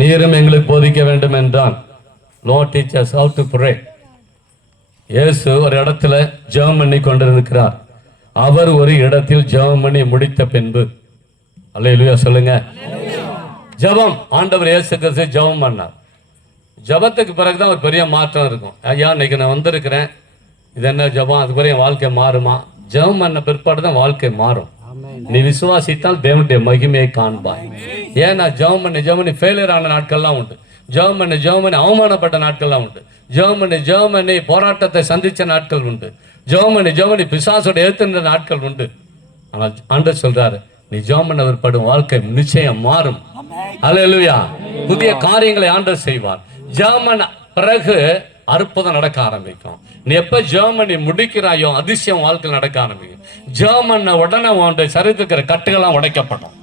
நீரும் எங்களுக்கு போதிக்க வேண்டும் என்றான். Lord teach us how to pray. இயேசு ஒரு இடத்துல ஜெபம் பண்ணி கொண்டிருக்கிறார். அவர் ஒரு இடத்தில் ஜெபம் பண்ணி முடித்த பின்பு, அல்லேலூயா சொல்லுங்க, ஜெபம், ஆண்டவர் இயேசு கிறிஸ்து ஜெபம் பண்ணார். ஜெபத்துக்கு பிறகுதான் ஒரு பெரிய மாற்றம் இருக்கும். ஐயா இன்னைக்கு நான் வந்திருக்கிறேன், இது என்ன ஜெபம், அது பிறகு என் வாழ்க்கை மாறுமா? ஜெபம் பண்ண பிற்பாடு தான் வாழ்க்கை மாறும். நீ விசுவாசித்தால் தேவனுடைய மகிமையை காண்பாய். ஏன்னா ஜெபம் பண்ணி ஃபெயிலியர் ஆன நாட்கள்லாம் உண்டு. ஜெபம் பண்ணி அவமானப்பட்ட நாட்கள்லாம் உண்டு. ஜெபம் பண்ணி போராட்டத்தை சந்திச்ச நாட்கள் உண்டு. ஜெபம் பண்ணி பிசாசோட எழுத்துன்ற நாட்கள் உண்டு. ஆனால் ஆண்டவர் சொல்றாரு, நீ ஜெபம் பண்ண பிற்பாடு வாழ்க்கை நிச்சயம் மாறும். அல்லேலூயா. புதிய காரியங்களை ஆண்டவர் செய்வார். ஜெபம் பண்ண பிறகு அற்புதம் நடக்க ஆரம்பிக்கும். நீ எப்ப ஜெபம் பண்ணி முடிக்கிறாயோ அதிசயம் வாழ்க்கையில் நடக்க ஆரம்பிக்கும். ஜெபம் பண்ண உடனே உன்னுடைய சரீரத்துக்கிற கட்டுகள்லாம் உடைக்கப்படும்.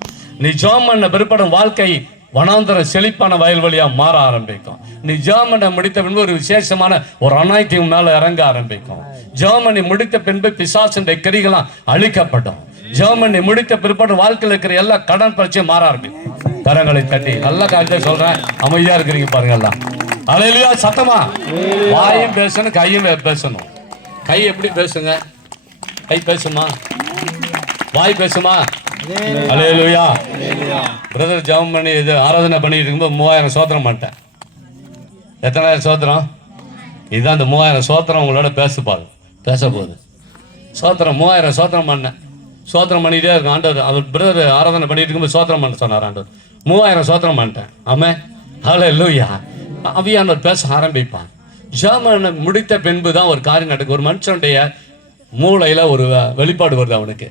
நீ ஜெபம் பண்ண பிற்பாடு வாழ்க்கை வனாந்தர செழிப்பான வயல்வெளியா மாற ஆரம்பிக்கும். நீ ஜெபம் பண்ண முடித்த பின்பு ஒரு விசேஷமான ஒரு அனாயிட்டிங் மேல இறங்க ஆரம்பிக்கும். ஜெபம் பண்ணி முடித்த பின்பு பிசாசுடைய கிரிகளாம் அழிக்கப்படும். ஜெபம் பண்ணி முடித்த பிற்பாடு வாழ்க்கையில் இருக்கிற எல்லா கடன் பிரச்சனையும் மாற ஆரம்பிக்கும். கரங்களை தட்டி நல்ல காரியத்தை சொல்றேன், அமைதியா இருக்கிறீங்க பாருங்க எல்லாம். அல்லேலூயா. சத்தமா வாயும் பேசணும், கையும் பேசணும். கை எப்படி பேசுங்க? கை பேசுமா? வாய் பேசுமா? அல்லேலூயா. பிரதர் ஜெபம் பண்ணி இது ஆராதனை பண்ணிட்டு இருக்கும்போது 3000 சோத்திரம் பண்ணிட்டேன். எத்தனாயிரம் சோத்திரம்? இதுதான் இந்த 3000 சோத்திரம் உங்களோட பேச போகுது. சோத்திரம் 3000 சோத்திரம் பண்ணேன். சோத்திரம் பண்ணிட்டே இருக்கும் ஆண்டவர். அவர் பிரதர் ஆராதனை பண்ணிட்டு இருக்கும்போது சோத்திரம் பண்ண சொன்னார் ஆண்டவர். 3000 சோத்திரம் பண்ணிட்டேன். ஆமே. அல்லேலூயா. அவியானவர் பேச ஆரம்பிப்பான். ஜெபம் முடித்த பின்பு தான் ஒரு காரியம் நடக்கும். ஒரு மனுஷனுடைய மூளையில ஒரு வெளிப்பாடு வருது. அவனுக்கு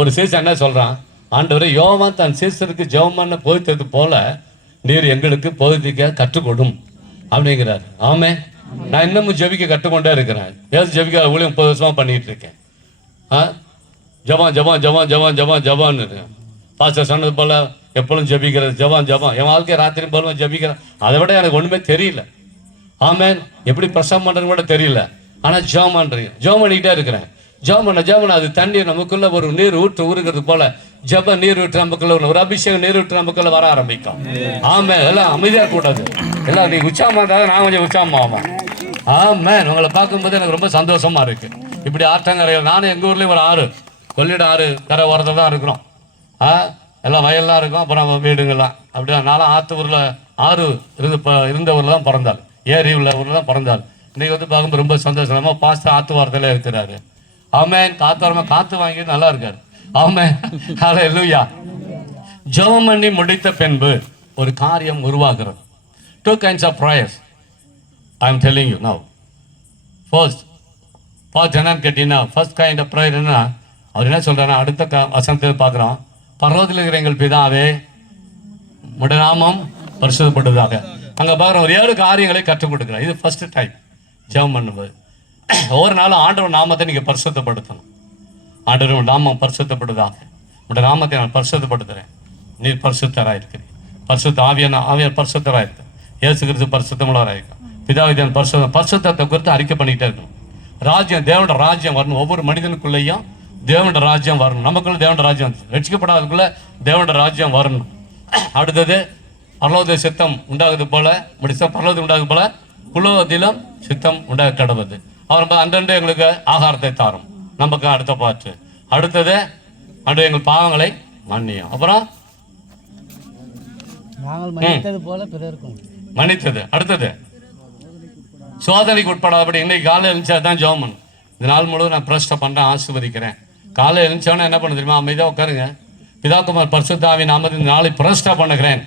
ஒரு சீசன் என்ன சொல்றான், ஆண்டவரே, யோவான் தன் சீசருக்கு ஜெபம் பண்ண போதித்தது போல நீர் எங்களுக்கு போதிக்க கற்றுக்கொடும் அப்படிங்கிறார். ஆமே. நான் இன்னமும் ஜெபிக்க கற்றுக்கொண்டே இருக்கிறேன். ஏசு ஜெபிக்க ஊழியம் 30 வருஷமா பண்ணிட்டு இருக்கேன். ஜபான்னு இருக்கேன். பாஸ்டர் சொன்னது போல எப்பொழுதும் ஜெபிக்கிறது, ஜபான் என் வாழ்க்கை ராத்திரி போல ஜெபிக்கிறேன். அதை விட எனக்கு ஒண்ணுமே தெரியல. ஆமேன். எப்படி பிரசவம் பண்றது கூட தெரியல. ஆனா ஜெபம் பண்ணிக்கிட்டே இருக்கிறேன். ஜெபம் பண்ண அது தண்ணீர் நமக்குள்ள ஒரு நீர் ஊறுகிறது போல ஜெப நீர் ஊற்று நமக்குள்ள ஒரு அபிஷேகம் நீர் ஊற்று நமக்குள்ள வர ஆரம்பிக்கும். ஆமே. எல்லாம் அமைதியா கூடாது. எல்லாம் நீ உச்சாமா இருந்தாலும் நான் கொஞ்சம் உச்சாமா ஆமாம். ஆமேன். உங்களை பார்க்கும்போது எனக்கு ரொம்ப சந்தோஷமா இருக்கு. இப்படி ஆற்றங்கரைகள், நானும் எங்க ஊர்லயும் ஒரு ஆறு, கொள்ளிட ஆறு கரை ஓரத்தில் தான் இருக்கிறோம். எல்லாம் வயல்லாம் இருக்கும், அப்புறம் வீடுங்கள்லாம் அப்படியே. நானும் ஆற்று ஊரில் ஆறு இருந்த ஊரில் தான் பிறந்தாள், ஏரி உள்ள ஊரில் தான் பிறந்தாள். இன்னைக்கு வந்து பார்க்கும்போது ரொம்ப சந்தோஷமா பாஸ்டர் ஆற்று வாரத்தில் இருக்கிறாரு. ஆமேன். காத்து வாங்கி நல்லா இருக்காரு. ஆமேன். அல்லேலூயா. ஜெபம் பண்ணி முடித்த பின்பு ஒரு காரியம் உருவாகிறது. 2 kinds of prayers I am telling you now. First என்னன்னு கேட்டீங்கன்னா, ஃபர்ஸ்ட் கைண்ட் ஆஃப் ப்ரேயர் என்ன, அவர் என்ன சொல்றாருன்னா, அடுத்த வசனத்தில் பார்க்குறோம், பரலோகத்தில் இருக்கிற எங்கள் பிதாவே உம்முடைய நாமம் பரிசுத்தப்படுவதாக. அங்கே பார்க்குறோம் ஒரு 7 காரியங்களை கற்றுக் கொடுக்குறேன். இது ஃபர்ஸ்ட் டைம் ஜெபம் பண்ணும்போது. ஒவ்வொரு நாளும் ஆண்டவர் நாமத்தை நீங்கள் பரிசுத்தப்படுத்தணும். ஆண்டவர் நாமம் பரிசுத்தப்படுவதாக. உங்களுடைய நாமத்தை நான் பரிசுத்தப்படுத்துகிறேன். நீர் பரிசுத்தராக இருக்கிறேன். பரிசுத்த ஆவியார் பரிசுத்தராக இருக்கு. இயேசு கிறிஸ்து பரிசுத்தமுள்ளவராக இருக்கும். பிதாவின் பரிசுத்தத்தை குறித்து அறிக்கை பண்ணிக்கிட்டே இருக்கணும். ராஜ்யம், தேவனோட ராஜ்யம் வரணும். ஒவ்வொரு மனிதனுக்குள்ளேயும் தேவனோட ராஜ்யம் வரணும். நமக்குள்ள தேவனோட ராஜ்யம், ரட்சிக்கப்படாததுக்குள்ள தேவனோட ராஜ்யம் வரணும். அடுத்தது பரலோக சித்தம் உண்டாகுது போல, பரலோகத்தில் உண்டாகுது போல புலோகத்திலும் சித்தம் உண்டாக கடவுது. அவர் அன்றன்று எங்களுக்கு ஆகாரத்தை தாரும். நமக்கு அடுத்த பாட்டு. அடுத்தது அன்று எங்கள் பாவங்களை மன்னியும். அப்புறம் மன்னித்தது. அடுத்தது சோதனைக்கு உட்படாதபடி. இன்னைக்கு காலையில் எழுந்துச்சா தான் ஜெபம் பண்ணு. இந்த நாள் முழுவதும் நான் பிரஷ்ட பண்ணுறேன், ஆசீர்வதிக்கிறேன். காலையில் எழுந்துச்சோன்னா என்ன பண்ண தெரியுமா? அமைதியாக உட்காருங்க. பிதாகுமார் பரிசுத்தாவின் நாமத்தில் இந்த நாளை பிரஷ்ட பண்ணுகிறேன்.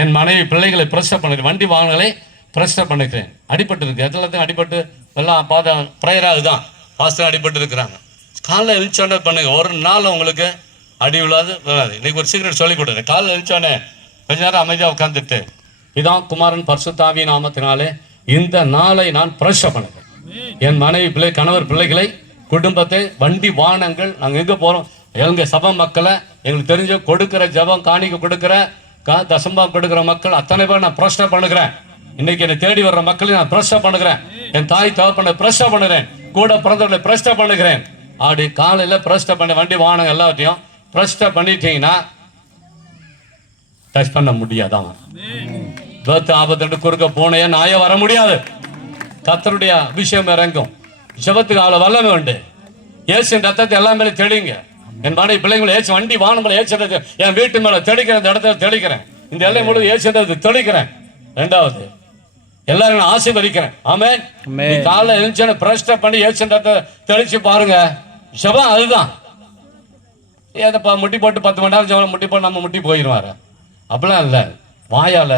என் மனைவி பிள்ளைகளை பிரஷ்ட பண்ணுகிறேன். வண்டி வாகனங்களை பிரஷ்ட பண்ணுகிறேன். அடிபட்டு இருக்கு, எல்லாத்தையும் அடிபட்டு எல்லாம் பார்த்த ப்ரேயராக இதுதான். பாஸ்டர் அடிபட்டு இருக்கிறாங்க. காலையில் எழுந்தோடனே பண்ணுங்க. ஒரு நாள் உங்களுக்கு அடி விழாது விழாது. இன்னைக்கு ஒரு சீக்கிரம் சொல்லிக் கொடுக்குறேன். காலையில் எழுந்தோடனே கொஞ்ச நேரம் அமைதியாக உட்காந்துட்டு, இதான் குமாரன் பரிசுத்தாவின் நாமத்தினாலே இந்த நாளை நான் பிரஷ்ட பண்ணுகிறேன். என் மனைவி பிள்ளை, கணவர், பிள்ளைகளை, குடும்பத்தை, வண்டி வாகனங்கள், நாங்கள் எங்கே போகிறோம், எங்கள் சபை மக்களை, எங்களுக்கு தெரிஞ்ச கொடுக்குற ஜபம் காணிக்க கொடுக்குற தசம்பம் கொடுக்குற மக்கள் அத்தனை பேர் நான் பிரஷ்ட பண்ணுகிறேன். இன்னைக்கு என்னை தேடி வர்ற மக்களையும் நான் பிரஷ்ட பண்ணுகிறேன். என் தாய் தகப்பனை பிரஷ்ட பண்ணுகிறேன். கூட பிறந்தவர்களை பிரஷ்ட பண்ணுகிறேன். அப்படி காலையில் பிரஷ்ட பண்ணி வண்டி வாகனம் எல்லாத்தையும் பிரஷ்ட பண்ணிட்டீங்கன்னா டச் பண்ண முடியாதான். விபத்து ஆபத்து குறுக்க பூனையா நாய வர முடியாது. கர்த்தருடைய அபிஷேகம் இறங்கும். ஜெபத்துக்கு அவ்வளவு வல்லமை உண்டு. இயேசுவின் ரத்தத்தை எல்லா மேலே தெளிங்க. என் மனைவி பிள்ளைங்களை ஏச்சு வண்டி வாகனம் ஏசுறது, என் வீட்டு மேல தெளிக்கிறேன், இந்த இடத்துல தெளிக்கிறேன், இந்த எல்லை முழு ஏசுறது தெளிக்கிறேன். ரெண்டாவது எல்லாரும் ஆசீர்வதிக்கிறேன். ஆமென். காலைல எழுந்துச்சு பிரஷ்ட பண்ணி ஏசுவின் ரத்தத்தை தெளிச்சு பாருங்க. ஜெபம் அதுதான். ஏதப்பா முட்டி போட்டு 10 மணி நேரம் ஜெபம் முட்டி போட்டு நம்ம முட்டி போயிடுவாரு. அப்படிலாம் இல்லை. வாயால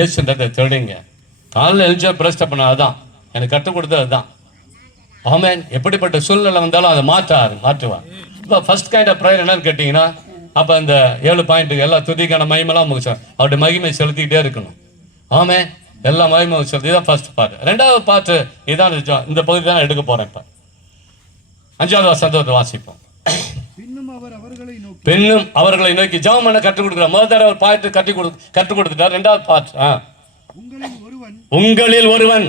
ஏசுவின் ரத்தத்தை தெளிங்க. காலையில் எழுந்துச்சா பிரஷ்ட பண்ண அதுதான் எனக்கு கற்றுக் கொடுத்தது அதுதான். ஆமென். எப்படிப்பட்ட சூழ்நிலை வந்தாலும் அதை மாற்றுவார். இப்போ ஃபர்ஸ்ட் கைண்ட் ஆஃப் ப்ரேயர் என்னன்னு கேட்டிங்கன்னா, அப்போ இந்த 7 பாயிண்ட்டுக்கு எல்லா துதிக்கான மகிமெல்லாம் முடிச்சோம். அவருடைய மகிமை செலுத்திக்கிட்டே இருக்கணும். ஆமென். எல்லா மகிமை செலுத்தி தான் ஃபர்ஸ்ட் பார்ட். ரெண்டாவது பார்ட்டு இதான் இந்த பகுதி தான் எடுக்க போகிறேன். இப்போ 5வது வசனத்தை வாசிப்போம். பெண்ணும் அவர்களை நோக்கி ஜெபம் பண்ண கற்றுக் கொடுக்குறார். முதல் தடவை ஒரு பாயிண்ட் கற்றுக் கொடுத்துட்டார். ரெண்டாவது பார்ட், உங்களில் ஒருவன்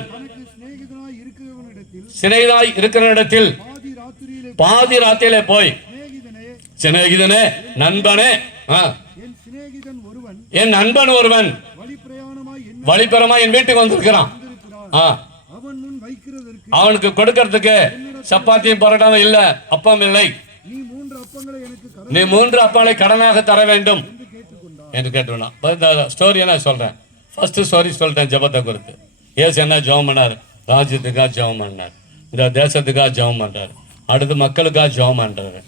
சிநேகிதனாய் இருக்கிற இடத்தில் பாதி ராத்திரியிலே போய், சிநேகிதனே, நண்பனே, என் நண்பன் ஒருவன் வழிபரமா என் வீட்டுக்கு வந்திருக்கிறான், அவனுக்கு கொடுக்கறதுக்கு சப்பாத்தியும் பரோட்டாவும் இல்ல, அப்பம் இல்லை, நீ 3 அப்பங்களை கடனாக தர வேண்டும் என்று கேட்டுனா ஸ்டோரி என்ன சொல்றேன். ஃபர்ஸ்ட் ஸ்டோரி சொல்லிட்டேன் ஜெபத்தை குறித்து. ஏசு என்ன ஜெபம் பண்ணார்? ராஜ்யத்துக்காக ஜெபம் பண்ணார், இந்த தேசத்துக்காக ஜெபம் பண்றாரு, அடுத்து மக்களுக்காக ஜெபம் பண்றாரு,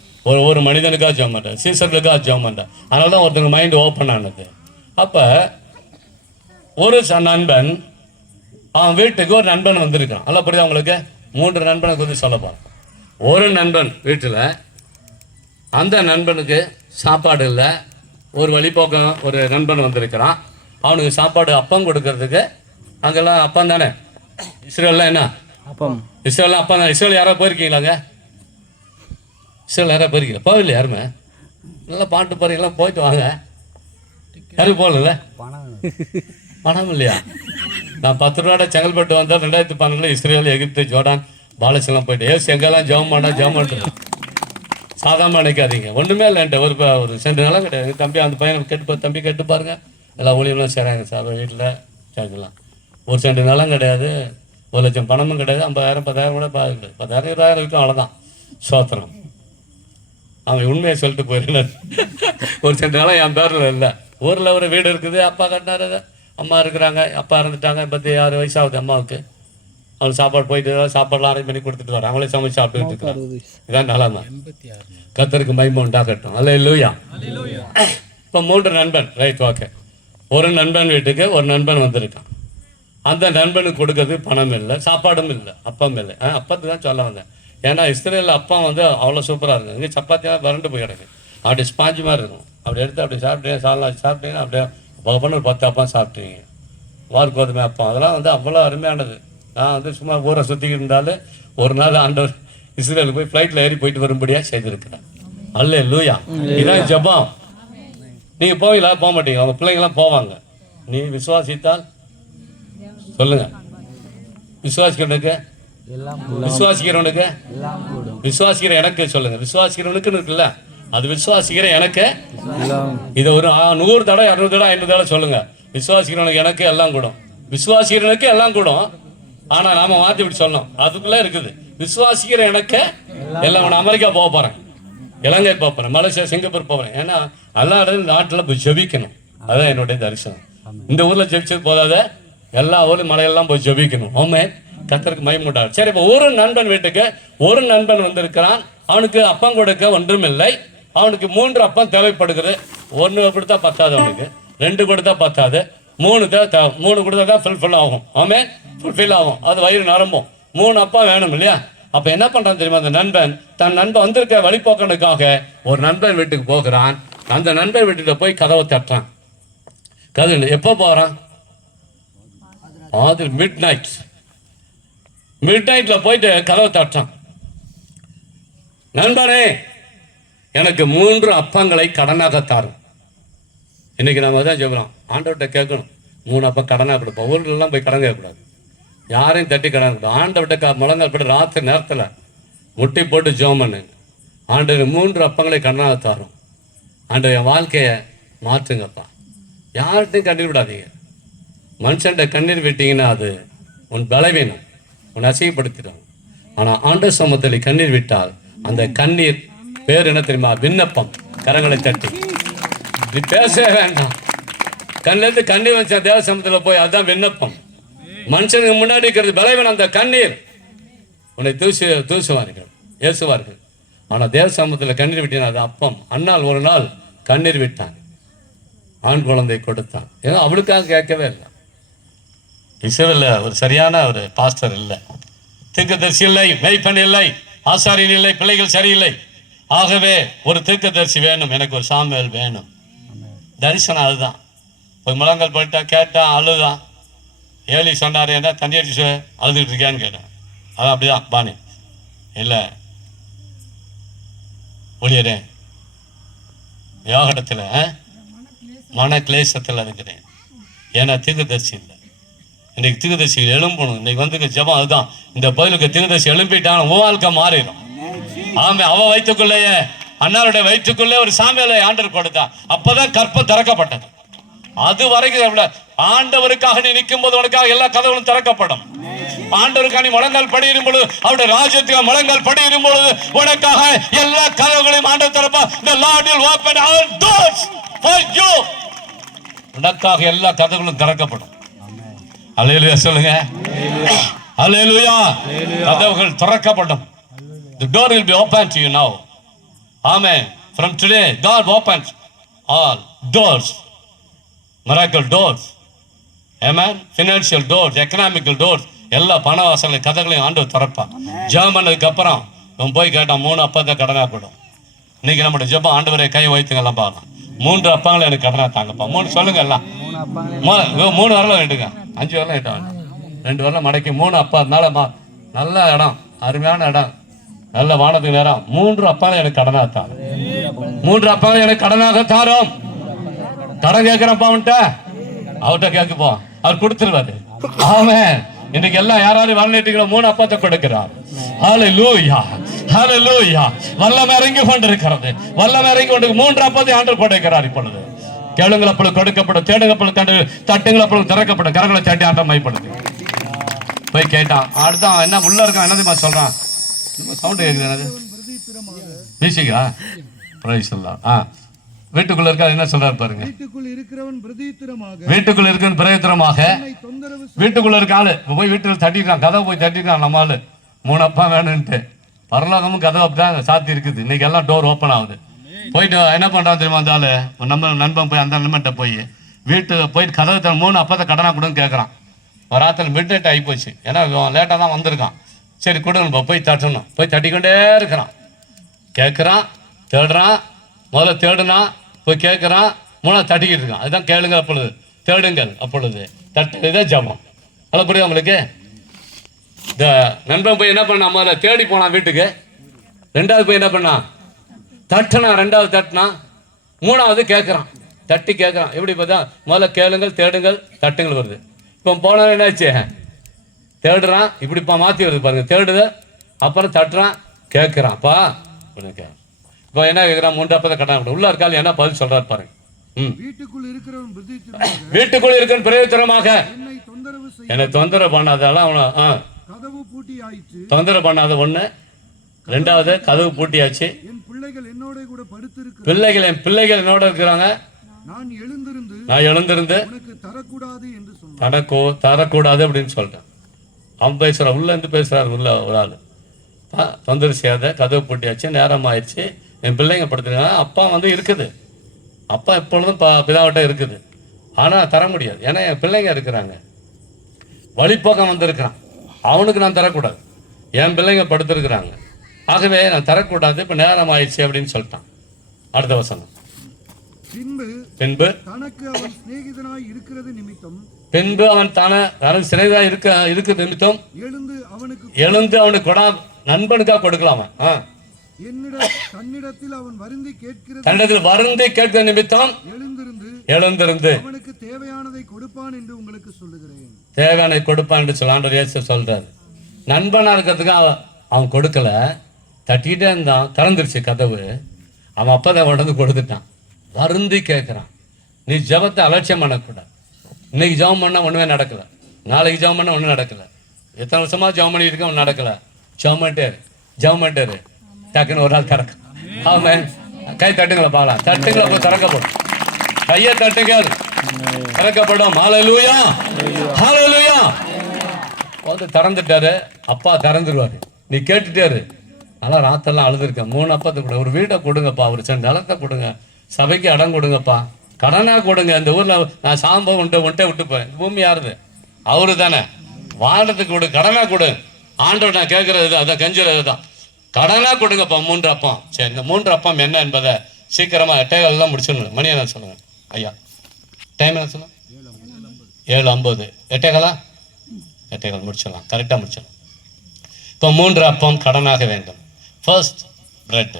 ஒரு மனிதனுக்காக ஜெபம் பண்றாரு, சீசர்களுக்காக ஜெபம் பண்றாரு. அதனால தான் ஒருத்தங்க மைண்ட் ஓப்பன் ஆனது. அப்ப ஒரு நண்பன் அவன் வீட்டுக்கு ஒரு நண்பன் வந்திருக்கான். அல்ல புரியுது அவங்களுக்கு? 3 நண்பனை குறித்து சொல்ல போறேன். ஒரு நண்பன் வீட்டில், அந்த நண்பனுக்கு சாப்பாடு இல்லை. ஒரு வழிபோக்கம் ஒரு நண்பன் வந்திருக்கிறான். அவனுக்கு சாப்பாடு அப்பம் கொடுக்கறதுக்கு, அங்கெல்லாம் அப்பம் தானே இஸ்ரேல்லாம், என்ன அப்பம் இஸ்ரேல்லாம் அப்பம் தான். இஸ்ரேல் யாராவது போயிருக்கீங்களாங்க? இஸ்ரேல் யாராவது போயிருக்கீங்களா? போகல யாருமே? நல்லா பாட்டு போறீங்களா? போயிட்டு வாங்க. யாரும் போகல. பணம் இல்லையா? நான் 10 ரூபாயோட செங்கல்பட்டு வந்தால் 2012 இஸ்ரேல், எகிப்து, ஜோர்டான், பாலஸ்தீனம் போயிட்டு ஏசு எங்கெல்லாம் ஜெபம் பண்ணலாம். சாதாரணமாக நினைக்காதீங்க. ஒன்றுமே இல்லைன்ட்டு ஒரு சென்ட் நிலம் கிடையாது. தம்பி அந்த பையனை தம்பி கேட்டு பாருங்க. எல்லா ஊழியர்களும் சேராங்க சார் வீட்டில் சேர்க்கலாம். ஒரு சென்ட் நிலம் கிடையாது, 1 லட்சம் பணமும் கிடையாது, 50,000 10,000 கூட 10,000 20,000 இருக்கும், அவ்வளோதான். சோத்திரம். அவன் உண்மையை சொல்லிட்டு போயிருந்தார். ஒரு சென்ட் நிலம் என் பேரில் இல்லை. ஊரில் ஒரு வீடு இருக்குது, அப்பா கட்டினாரு, அம்மா இருக்கிறாங்க, அப்பா இறந்துட்டாங்க, 56 வயசாகுது அம்மாவுக்கு. அவனுக்கு சாப்பாடு போயிட்டு சாப்பாடுலாம் அரேஞ்ச் பண்ணி கொடுத்துட்டு வர, அவங்களே சமைச்சு சாப்பிட்டு இருக்கிறான். இதான் நல்லா தான். கர்த்தருக்கு மகிமை உண்டாகட்டும். அல்லேலூயா. இப்போ 3 நண்பன், ரைட், ஓகே. ஒரு நண்பன் வீட்டுக்கு ஒரு நண்பன் வந்திருக்கான். அந்த நண்பனுக்கு கொடுக்கறது பணம் இல்லை, சாப்பாடும் இல்லை, அப்பம் இல்லை. அப்பத்து தான் சொல்ல வந்தேன். ஏன்னா இஸ்ரேலில் அப்பம் அவ்வளோ சூப்பராக இருக்கும். இங்கே சப்பாத்தியாக வறண்டு போய் கிடக்கு. அப்படி ஸ்பாஞ்சு மாதிரி இருக்கும். அப்படி எடுத்து அப்படி சாப்பிட்டீங்க, சாப்பிட்டீங்கன்னா அப்படியே ஒரு 10 அப்பம் சாப்பிட்டீங்க. வார் கோதுமை அப்பம் அதெல்லாம் அவ்வளோ அருமையானது. நான் சும்மா ஊரை சுற்றிக்கிட்டு இருந்தாலும் ஒரு நாள் ஆண்டவர் இஸ்ரேலுக்கு போய் ஃப்ளைட்டில் ஏறி போயிட்டு வரும்படியாக செய்திருக்கிறேன். அல்லேலூயா. இதான் ஜெபம். நீங்கள் போவீங்களா? போக மாட்டீங்க. அவங்க பிள்ளைங்களாம் போவாங்க. நீ விசுவாசித்தால் சொல்லுங்க. விசுவாசிக்கிறவனுக்கு விசுவாசிக்கிற எனக்கு சொல்லுங்க. விசுவாசிக்கிறவனுக்குன்னு இருக்குல்ல, அது விசுவாசிக்கிற எனக்கு. இதை ஒரு 100 தடவை 200 தடவை 500 தடவை சொல்லுங்க. விசுவாசிக்கிறவனுக்கு எனக்கு எல்லாம் கூடும், விசுவாசிக்கிறவனுக்கு எல்லாம் கூடும். ஆனா நாம மாத்தி இப்படி சொல்லணும். அதுக்குள்ள இருக்குது விசுவாசிக்கிற எனக்கு எல்லாம். நான் அமெரிக்கா போக போறேன், இலங்கை போக போறேன், மலேசியா, சிங்கப்பூர் போறேன். ஏன்னா எல்லா இடத்துல நாட்டில் போய் ஜெபிக்கணும். அதான் என்னுடைய தரிசனம். இந்த ஊர்ல ஜெபிச்சது போதாத, எல்லா ஊர்லையும் மலையெல்லாம் போய் ஜெபிக்கணும். ஆமே, கர்த்தருக்கு மகிமை உண்டாகும். சரி, இப்போ ஒரு நண்பன் வீட்டுக்கு ஒரு நண்பன் வந்திருக்கிறான். அவனுக்கு அப்பம் கொடுக்க ஒன்றும் இல்லை. அவனுக்கு 3 அப்பம் தேவைப்படுகிறது. 1 கொடுத்தா பத்தாது, அவனுக்கு 2 கொடுத்தா பத்தாது, 3 கொடுத்தா தான் ஃபுல்ஃபில் ஆகும். ஆமே, ஃபுல்ஃபில் ஆகும், அது வயிறு நிரம்பும். 3 அப்பம் வேணும் இல்லையா? அப்போ என்ன பண்ணுறான் தெரியுமா? அந்த நண்பன் தன் நண்பன் வந்திருக்க வழிபோக்கனுக்காக ஒரு நண்பன் வீட்டுக்கு போகிறான். அந்த நண்பன் வீட்டுக்கு போய் கதவை தட்டுறான். கதவு எப்போ போகிறான்? அது மிட் நைட்டில் போயிட்டு கதவை தட்டுறான். நண்பனே, எனக்கு 3 அப்பங்களை கடனாக தாரும். இன்னைக்கு நம்ம தான் சொல்கிறோம், ஆண்டவர்கிட்ட கேட்கணும். 3 அப்பம் கடனாக கொடுப்போம். ஊர்லெலாம் போய் கடன் கேட்கக்கூடாது, யாரையும் தட்டி கடன் கொடுப்போம். ஆண்டவர்கிட்ட முழங்கால் போட்டு ராத்திரி நேரத்தில் முட்டி போட்டு ஜெபம் பண்ணுங்க. ஆண்டவர் 3 அப்பங்களை கடனாக தாரும். ஆண்டவர் என் வாழ்க்கையை மாற்றுங்கப்பா. யார்கிட்டையும் கண்டுவிடாதீங்க. மனுஷன்ட கண்ணீர் விட்டீங்கன்னா அது உன் பலவீனம், உன் அசிங்கப்படுத்திடும். ஆனால் ஆண்டவர் சமூகத்தில் கண்ணீர் விட்டால் அந்த கண்ணீர் பேர் என்ன தெரியுமா? விண்ணப்பம். கரங்களை தட்டி நீ பேசவே வேண்டாம். கண்ணிலேருந்து கண்ணீர் வச்ச தேவ சமூகத்தில் போய் அதுதான் விண்ணப்பம். மனுஷனுக்கு முன்னாடி இருக்கிறது பலவீனம். அந்த கண்ணீர் உன்னை தூசுவார்கள், ஏசுவார்கள். ஆனால் தேவ சமூகத்தில் கண்ணீர் விட்டினா அது அப்பம். அண்ணால் ஒரு நாள் கண்ணீர் விட்டான், ஆண் குழந்தை கொடுத்தான். ஏன்னா அவளுக்காக கேட்கவே இல்லை. இஸ்ரவேல்ல ஒரு சரியான ஒரு பாஸ்டர் இல்லை, தீர்க்கதரிசி இல்லை, மெய்ப்பன் இல்லை, ஆசாரியன் இல்லை, பிள்ளைகள் சரியில்லை. ஆகவே ஒரு தீர்க்கதரிசி வேணும், எனக்கு ஒரு சாமுவேல் வேணும். தரிசனம் அதுதான். போய் முழங்கால் போயிட்டா, கேட்டான், அழுதான். ஏலி சொன்னார், என்ன தண்ணி அடிச்சு அழுதுகிட்டு இருக்கியான்னு கேட்டேன். அதான் அப்படிதான் பாணி இல்லை ஒளியரே யோகத்தில் மன கிளேசத்தில் இருக்கிறேன். ஏன்னா தீர்க்கதரிசி இல்லை. இன்னைக்கு தீர்க்கதரிசிகள் எழும்பணும். இன்னைக்கு வந்து ஜெபம் அதுதான். இந்த பதிலுக்கு தீர்க்கதரிசி எழும்பிட்டான், வாழ்க்கை மாறிடும். ஆமே, அவ வயிற்றுக்குள்ளேயே, அண்ணாருடைய வயிற்றுக்குள்ளே ஒரு சாமியலை ஆண்டவர் கொடுத்தா. அப்பதான் கற்பம் திறக்கப்பட்டது. அது வரைக்கும் ஆண்டவருக்காக நீ நிற்கும் போது உனக்காக எல்லா கதவுகளும் திறக்கப்படும். ஆண்டவருக்காக நீ முழங்கால் படியிடும் பொழுது, அவருடைய ராஜ்யத்துக்கு முழங்கால் படியிடும் பொழுது உனக்காக எல்லா கதவுகளையும் ஆண்டவர் திறப்பா. The Lord will open all doors for you. உனக்காக எல்லா கதவுகளும் திறக்கப்படும். அல்லேலூயா சொல்லுங்க. அல்லேலூயா. கதவுகள் திறக்கப்படும். The door will be open to you now. Amen. From today God opens all doors. Miracle doors. Amen. Financial doors, economical doors. எல்லா பண வாசலை கதவுகளையும் ஆண்டவர் திறப்பான். ஜெபம் பண்ணதுக்கு அப்புறம் அவன் போய் கேட்டான், 3 அப்பத்தை கடனா போடும். இன்னைக்கு நம்மளோட ஜெபம், ஆண்டவரை கை வைத்துங்கெல்லாம் பார்க்கலாம். 3 அப்பங்களை எனக்கு கடனா தாங்கப்பா. 3 சொல்லுங்க எல்லாம். 3 வரலாம் வேண்டுங்க, 5 வரலாம் இட்ட வேண்டாம். 2 வரலாம் மடக்கி 3 அப்பா. அதனால நல்ல இடம், அருமையான இடம், நல்ல வானத்துக்கு நேரம். 3 அப்பாங்களை எனக்கு கடனா தாரும். 3 அப்பாங்களை எனக்கு கடனாக தாரும். கடன் கேட்கிறப்பா அவன்கிட்ட கேட்கப்போ, அவர் கொடுத்துருவாரு. ஆமென். இன்னைக்கு எல்லாம் யாராவது வரணிட்டீங்களோ 3 அப்பத்தை கொடுக்கிறார். ஹல்லேலூயா, ஹல்லேலூயா. வல்லமை இறங்கி கொண்டிருக்கிறது. வல்லமை இறங்கி கொண்டு 3 அப்பத்தை ஆண்டவர் கொடுக்கிறார். இப்பொழுது கேளுங்கள், அப்பொழுது கொடுக்கப்படும். தேடுங்கள், அப்பொழுது தட்டுங்கள், அப்பொழுது திறக்கப்படும். கரங்களை தட்டி ஆட்டம் மைப்படுது. போய் கேட்டான். அடுத்தான் என்ன உள்ள இருக்கான், என்னதுமா சொல்றான்? சவுண்ட் கேட்குது. பேசிக்கா பிரைஸ் எல்லாம். வீட்டுக்குள்ள இருக்க என்ன சொல்றாரு பாருங்க. வீட்டுக்குள்ள இருக்கிறவன் பிரதித்திரமாக, வீட்டுக்குள்ள இருக்க ஆளு போய் வீட்டுல தட்டிருக்கான், கதவை போய் தட்டிருக்கான். நம்ம ஆளு 3 அப்பா வேணும்ட்டு. பரலோகமும் கதவை அப்படிதான் சாத்தி இருக்குது. இன்னைக்கு எல்லாம் டோர் ஓப்பன் ஆகுது. போயிட்டு என்ன பண்றான் தெரியுமா? அந்த ஆளு நம்ம நண்பன் போய் அந்த நண்பன்கிட்ட போய் வீட்டுக்கு போயிட்டு கதவை 3 அப்பத்தை கடனா கொடுன்னு கேட்கறான். ஒரு ஆத்துல மிட் நைட் ஆகி போச்சு. ஏன்னா லேட்டாக தான் வந்திருக்கான். சரி கொடுங்க, போய் தட்டணும். போய் தட்டிக்கொண்டே இருக்கிறான். கேட்குறான், தேடுறான். முதல்ல தேடுனா, போய் கேட்குறான், 3 தட்டிக்கிட்டு இருக்கான். அதுதான் கேளுங்கள் அப்பொழுது தேடுங்கள் அப்பொழுது தட்டுதான் ஜபம். நல்லா புரியுது உங்களுக்கு? இந்த நண்பன் போய் என்ன பண்ணான்? முதல்ல தேடி போனான் வீட்டுக்கு. 2வது போய் என்ன பண்ணான்? தட்டினா. 2வது தட்டினா. 3வது கேட்குறான், தட்டி கேட்குறான். எப்படி பார்த்தா முதல்ல கேளுங்கள், தேடுங்கள், தட்டுங்கள் வருது. இப்போ போன என்னாச்சு? தேடுறான், இப்படிப்பா மாற்றி வருது பாருங்க. தேடுது, அப்புறம் தட்டுறான், கேட்குறான்ப்பா. இப்போ என்ன கேட்குறான்? 3 அப்பத்தை கட்டாங்க. உள்ள இருக்காள் என்ன பதில் சொல்றாரு பாருங்க. வீட்டுக்குள் இருக்கிற பிரயோஜனமாக என்னை தொந்தரவு பண்ணாதெல்லாம் தொந்தரவு பண்ணாத. 1. 2வது கதவு பூட்டியாச்சு. பிள்ளைகள் என் பிள்ளைகள் என்னோட இருக்கிறாங்க. நான் எழுந்திருந்து தரக்கூடாது அப்படின்னு சொல்றேன். அவன் பேசுறான், உள்ள இருந்து பேசுறாரு. உள்ள ஒரு ஆள் தொந்தரவு செய்யாத, கதவு பூட்டியாச்சு, நேரம் ஆயிடுச்சு, என் பிள்ளைங்க படுத்துருக்காங்க. அப்பா வந்து இருக்குது, அப்பா எப்பொழுதும் பிதாவிட்ட இருக்குது. ஆனால் தர முடியாது, ஏன்னா என் பிள்ளைங்க இருக்கிறாங்க. வழிப்போக்கம் வந்திருக்கிறான், அவனுக்கு நான் தரக்கூடாது. என் பிள்ளைங்க படுத்திருக்கிறாங்க, ஆகவே நான் தரக்கூடாது. இப்போ நேரம் ஆயிடுச்சு அப்படின்னு சொல்லிட்டான். அடுத்த வசனம். பின்பு பின்பு அவன் தனக்கு சிறைதான் இருக்கு நிமித்தம் எழுந்து அவனுக்கு நண்பனுக்காக கொடுக்கலாமா? தன்னிடத்தில் வருந்தி கேட்கிற நிமித்தம் எழுந்திருந்து தேவையானதை கொடுப்பான் என்று உங்களுக்கு சொல்லுகிறேன். தேவையானதை கொடுப்பான் என்று சொல்ல ஆண்டவர் இயேசு சொல்றாரு. நண்பனா இருக்கிறதுக்கு அவன் கொடுக்கல, தட்டிக்கிட்டே இருந்தான். திறந்துருச்சு கதவு. அவன் அப்பதான் உடனே கொடுத்துட்டான். வருந்தி கேட்கிறான். நீ ஜெபத்தை அலட்சியம் பண்ணக்கூடாது. இன்னைக்கு ஜெபம் பண்ணால் ஒன்றுமே நடக்கலை, நாளைக்கு ஜெபம் பண்ணால் ஒன்றும் நடக்கலை. எத்தனை வருஷமா ஜெபம் பண்ணிட்டு இருக்கோம், ஒன்றும் நடக்கலை. ஜெபம் பண்ணிட்டாரு டக்குன்னு ஒரு நாள் திறக்கும். ஆமாம், கை தட்டுங்களை பார்க்கலாம், தட்டுங்களை போய் திறக்கப்படும், கையை தட்டுங்கள் திறக்கப்படும். ஹல்லேலூயா, ஹல்லேலூயா. வந்து திறந்துட்டாரு, அப்பா திறந்துருவாரு. நீ கேட்டுட்டாரு, நல்லா ராத்தெல்லாம் அழுதுருக்கேன், 3 அப்பத்தை கொடுங்க, ஒரு வீடை கொடுங்கப்பா, ஒரு சில நிலத்தை கொடுங்க, சபைக்கு இடம் கொடுங்கப்பா, கடனாக கொடுங்க. இந்த ஊரில் நான் சாம்பம் ஒன்றை விட்டுப்பேன். பூமி யாருது? அவரு தானே. வாழ்றதுக்கு கொடு, கடனாக கொடு. ஆண்டவர் நான் கேட்கறது அதை கஞ்சுறது தான், கடனாக கொடுங்கப்பா 3 அப்பம். சரி, இந்த 3 அப்பம் என்ன என்பதை சீக்கிரமாக 8 தான் முடிச்சிடணும். மணி என்ன சொல்லுங்க ஐயா, டைம் என்ன சொல்லுங்க? 7:50. 8 முடிச்சிடலாம், கரெக்டாக முடிச்சிடலாம். இப்போ 3 அப்பம் கடனாக வேண்டும். First bread.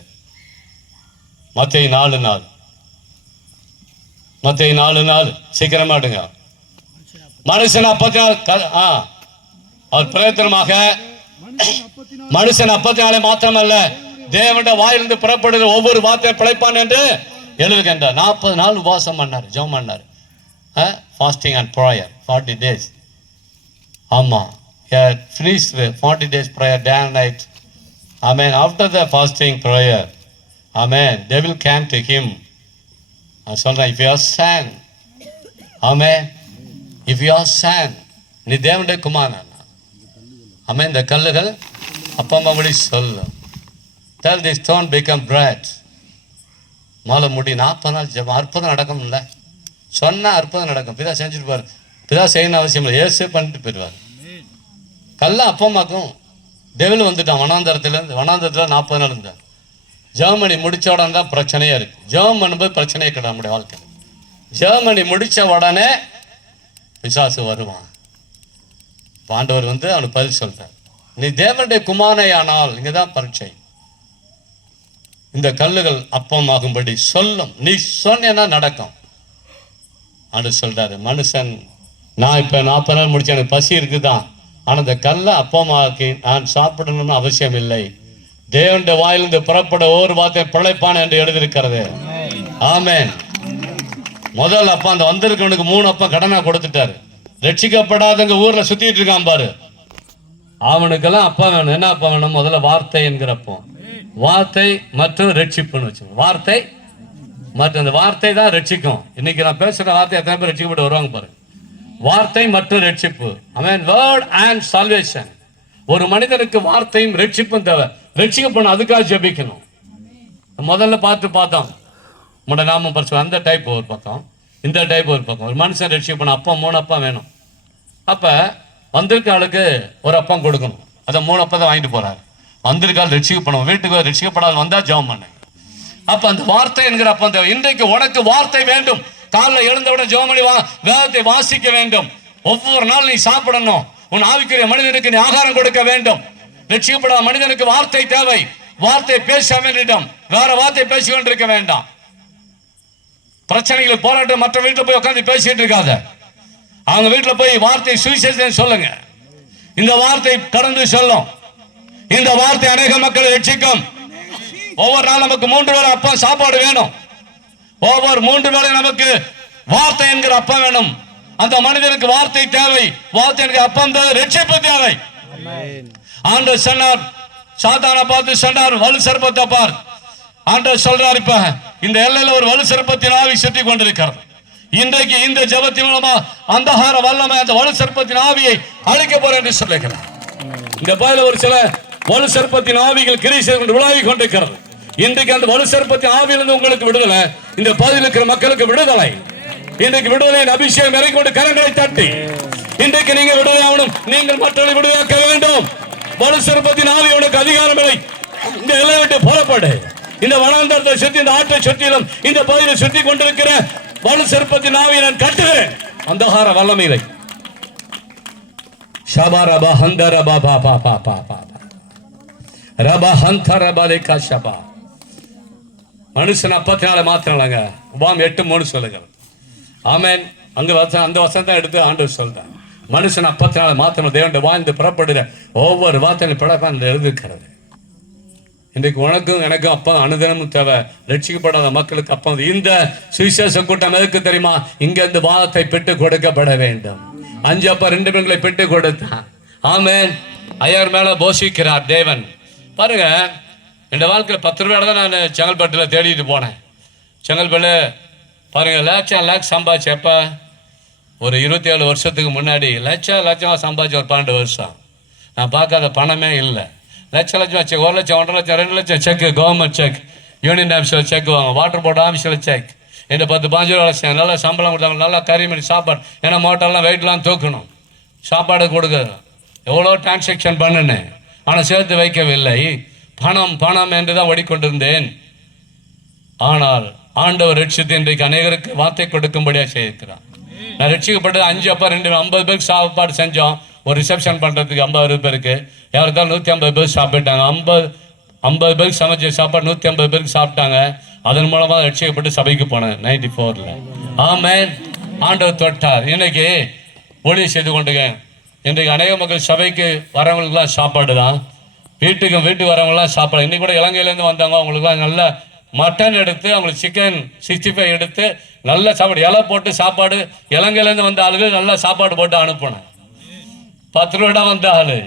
மத்தேயு 4:4, மத்தேயு 4:4 சீக்கிரமா எடுங்க. மனுஷன் அப்பத்தினால் அவர் பிரயத்தனமாக, மனுஷன் அப்பத்தினாலே மாத்திரமல்ல தேவனுடைய வாயிலிருந்து புறப்படுகிற ஒவ்வொரு வார்த்தையை பிழைப்பான் என்று எழுதுகின்றார். 40 நாள் உபவாசம் பண்ணார், ஜெபம் பண்ணார், ஃபாஸ்டிங் அண்ட் ப்ரேயர் 40 days. ஆமாம், finished 40 days prayer day and night. Amen. After the fasting prayer, amen, devil came to him. I சொல்றேன், if you are son, amen, if you are son, நீ தேவனுடைய குமாரன், amen, இந்த கல்லுகள் அப்பமபடி சொல்லும். Tell this stone become bread. மாலை முடி 40 நாள் ஜெபம். அற்புதம் நடக்கும் இல்லை, சொன்னா அற்புதம் நடக்கும். பிதா செஞ்சுட்டு பாரு, பிதா செய்யணும் அவசியம் இல்லை, ஏசு பண்ணிட்டு போயிடுவார். கல்ல அப்பமாக்கும். டெவில் வந்துட்டான் வனாந்தரத்துலேருந்து. வனாந்தரத்தில் 40 நாள் இருந்தார். ஜெர்மனி முடித்த உடனே தான் பிரச்சனையாக இருக்குது. ஜெபம் பண்ணும்போது பிரச்சனையே கிடையாது நம்முடைய வாழ்க்கையில். ஜெர்மனி முடித்த உடனே பிசாசு வருவான். ஆண்டவர் வந்து அவனுக்கு பதில் சொல்றார், நீ தேவனுடைய குமாரனை ஆனால், இங்கே தான் பரீட்சை, இந்த கல்லுகள் அப்பமாகும்படி சொல்லும், நீ சொன்னா நடக்கும். ஆண்டு சொல்றாரு, மனுஷன் நான் இப்போ 40 நாள் முடிச்சு எனக்கு பசி இருக்குதான், ஆனால் இந்த கல்லை அப்பமாக்கி நான் சாப்பிடணும்னு அவசியம் இல்லை. தேவனுடைய வாயிலிருந்து புறப்பட ஒவ்வொரு வார்த்தையை பிழைப்பான் என்று எழுதியிருக்கிறது. ஆமென். முதல் அப்பா அந்த வந்திருக்கவனுக்கு 3 அப்பம் கடனா கொடுத்துட்டாரு. ரட்சிக்கப்படாதவங்க ஊர்ல சுத்திட்டு இருக்கான் பாரு, அவனுக்கெல்லாம் அப்பா வேணும். என்ன அப்பா வேணும்? முதல்ல வார்த்தை என்கிறப்போ, வார்த்தை மற்றும் ரட்சிப்புன்னு வச்சுக்கோங்க. வார்த்தை மற்றும் அந்த வார்த்தை தான் ரட்சிக்கும். இன்னைக்கு நான் பேசுற வார்த்தை எத்தனை பேர் ரட்சிக்கப்பட்டு வருவாங்க பாரு. வார்த்தை மற்றும் ரட்சிப்பு. ஆமென். Word and salvation. ஒரு மனிதனுக்கு வார்த்தையும் ரட்சிப்பும் தேவை. ரட்சிக்கப்படணும், அதுக்காக ஜெபிக்கணும். முதல்ல பார்த்தோம் உங்களோட நாமம் பரிசு, அந்த டைப் ஒரு பக்கம், இந்த டைப் ஒரு பக்கம். ஒரு மனுஷன் ரட்சிக்கப்படணும், அப்பா 3 அப்பம் வேணும். அப்போ வந்திருக்க ஆளுக்கு ஒரு அப்பம் கொடுக்கணும். அதை 3 அப்பம் தான் வாங்கிட்டு போறாரு. வந்திருக்கால் ரட்சிக்கப்படணும், வீட்டுக்கு ரட்சிக்கப்படாது வந்தால் ஜெபம் பண்ணு. அப்போ அந்த வார்த்தை என்கிற அப்பம் தேவை. இன்றைக்கு உனக்கு வார்த்தை வேண்டும். காலைல எழுந்தவுடன் ஜெபம் பண்ணி வேதத்தை வாசிக்க வேண்டும். ஒவ்வொரு நாள் நீ சாப்பிடணும். உன் ஆவிக்குரிய மனிதனுக்கு நீ ஆகாரம் கொடுக்க வேண்டும். ரட்சிக்கப்படாத மனிதனுக்கு வார்த்தை தேவை. வார்த்தை பேச வேண்டிடம், வேற வார்த்தை பேசிக்கொண்டிருக்க வேண்டாம். பிரச்சனைகள் போராட்டம் மற்ற வீட்டில் போய் உட்காந்து பேசிட்டு இருக்காத. அவங்க வீட்டில் போய் வார்த்தை சுவிசேஷம் சொல்லுங்க. இந்த வார்த்தை கடந்து சொல்லும். இந்த வார்த்தை அநேக மக்களை ரட்சிக்கும். ஒவ்வொரு நாள் நமக்கு 3 வேளை அப்பா சாப்பாடு வேணும். ஒவ்வொரு 3 வேளை நமக்கு வார்த்தை என்கிற அப்பம் வேணும். அந்த மனிதனுக்கு வார்த்தை தேவை. வார்த்தை என்கிற அப்பம் தேவை, ரட்சிப்பு தேவை. ஆண்டவர் சொன்னார், சாத்தானை பார்த்து சொன்னார், வலு சர்ப்பத்தை பார். ஆண்டவர் சொல்றார், இப்ப இந்த எல்லையில ஒரு வலு சர்ப்பத்தின் ஆவி சுற்றி கொண்டிருக்கிறது. இன்றைக்கு இந்த ஜெபத்தின் மூலமா அந்தகார வல்லமை அந்த வலு சர்ப்பத்தின் ஆவியை அழிக்க போறேன் என்று சொல்லுகிறார். இந்த பயில ஒரு சில வலு சர்ப்பத்தின் ஆவிகள் கிரீசை கொண்டு விளையாடி கொண்டிருக்கிறது. இன்றைக்கு அந்த வலு சர்ப்பத்தின் ஆவியிலிருந்து உங்களுக்கு விடுதலை, இந்த பகுதியில் இருக்கிற மக்களுக்கு விடுதலை. இன்றைக்கு விடுதலையின் அபிஷேகம் இறங்கொண்டு கரங்களை தட்டி இன்றைக்கு நீங்கள் விடுதலை ஆகணும். நீங்கள் மற்றவர்களை விடுதலையாக்க வேண்டும். வலு சர்ப்பத்தின் ஆவி உனக்கு அதிகாரம் இல்லை. இந்த எல்லை விட்டு புறப்படு. இந்த வனாந்தரத்தை சுற்றி, இந்த ஆற்றை சுற்றிலும், இந்த பகுதியை சுற்றி கொண்டிருக்கிற வலு சர்ப்பத்தின் ஆவியை நான் கட்டுகிறேன். அந்தகார வல்லமையை ஷபரபா ஹந்தரபா பா பா பா பா பா ரபா ஹந்தரபா ஷபா. மனுஷன் அப்பத்தினால மாத்திரங்க. உபாம் 8:3 சொல்லுங்க. ஆமென். அங்க அந்த வசனத்தை எடுத்து ஆண்டவர் சொல்றார், மனுஷன் அப்பத்தினால மாத்திரம் தேவனுடைய வாழ்ந்து புறப்படுகிற ஒவ்வொரு வார்த்தையும் பிழைப்பான் எழுதிருக்கிறது. இன்றைக்கு உனக்கும் எனக்கும் அப்பா அனுதினமும் தேவை. ரட்சிக்கப்படாத மக்களுக்கு அப்பா இந்த சுவிசேஷ கூட்டம் எதுக்கு தெரியுமா? இங்க இந்த வாதத்தை பெற்று கொடுக்கப்பட வேண்டும். 5 அப்பா 2 மீன்களை பெற்று கொடுத்தான். ஆமென். ஐயர் மேல போஷிக்கிறார் தேவன். பாருங்க, இந்த வாழ்க்கையில் 10 ரூபாய் தான் நான் செங்கல்பட்டில் தேடிட்டு போனேன். செங்கல்பட்டு பாருங்க, லட்சம் சம்பாதிச்சு. எப்போ? ஒரு 27 வருஷத்துக்கு முன்னாடி லட்சமாக சம்பாதிச்சு. ஒரு 12 வருஷம் நான் பார்க்காத பணமே இல்லை. லட்சம் செக், 1 லட்சம் 1.5 லட்சம் 2 லட்சம் செக், கவர்மெண்ட் செக், யூனியன் ஆஃபீஸில் செக் வாங்க, வாட்டர் போர்டு ஆஃபீஸில் செக். இந்த 10-15 ரூபா லட்சம் நல்லா சம்பளம் கொடுத்தாங்க. நல்லா கறி மீன் சாப்பாடு, ஏன்னா மோட்டர்லாம் வெயிட்லாம் தூக்கணும், சாப்பாடு கொடுக்கணும். எவ்வளோ டிரான்சாக்ஷன் பண்ணினேன், ஆனால் சேர்த்து வைக்கவில்லை. பணம் பணம் என்று தான் ஓடிக்கொண்டிருந்தேன். ஆனால் ஆண்டவர் ரட்சித்து இன்றைக்கு அநேகருக்கு வார்த்தை கொடுக்கும்படியாக செய்திருக்கிறார். நான் ரட்சிக்கப்பட்டு 5 அப்பா 50 பேருக்கு சாப்பாடு செஞ்சோம். ஒரு ரிசப்ஷன் பண்ணுறதுக்கு 50 பேருக்கு, யாருக்காலும் 150 பேர் சாப்பிட்டாங்க. 50 பேருக்கு சமைச்ச சாப்பாடு 150 பேருக்கு சாப்பிட்டாங்க. அதன் மூலமாக ரட்சிக்கப்பட்டு சபைக்கு போனேன் 94ல். ஆமென். ஆண்டவர் தொட்டார். இன்னைக்கு ஊழிய செய்து கொண்டுங்க. இன்றைக்கு அநேக மக்கள் சபைக்கு வரவங்களுக்குலாம் சாப்பாடு தான், வீட்டுக்கு வரவங்களாம் சாப்பாடு. இன்னைக்கு கூட இலங்கையிலேருந்து வந்தாங்க, அவங்களுக்குலாம் நல்ல மட்டன் எடுத்து, அவங்களுக்கு சிக்கன் 65 எடுத்து நல்ல சாப்பாடு, இலை போட்டு சாப்பாடு. இலங்கையிலேருந்து வந்த ஆளுகள் நல்ல சாப்பாடு போட்டு அனுப்பினேன். 10 ரூபா வந்த ஆளு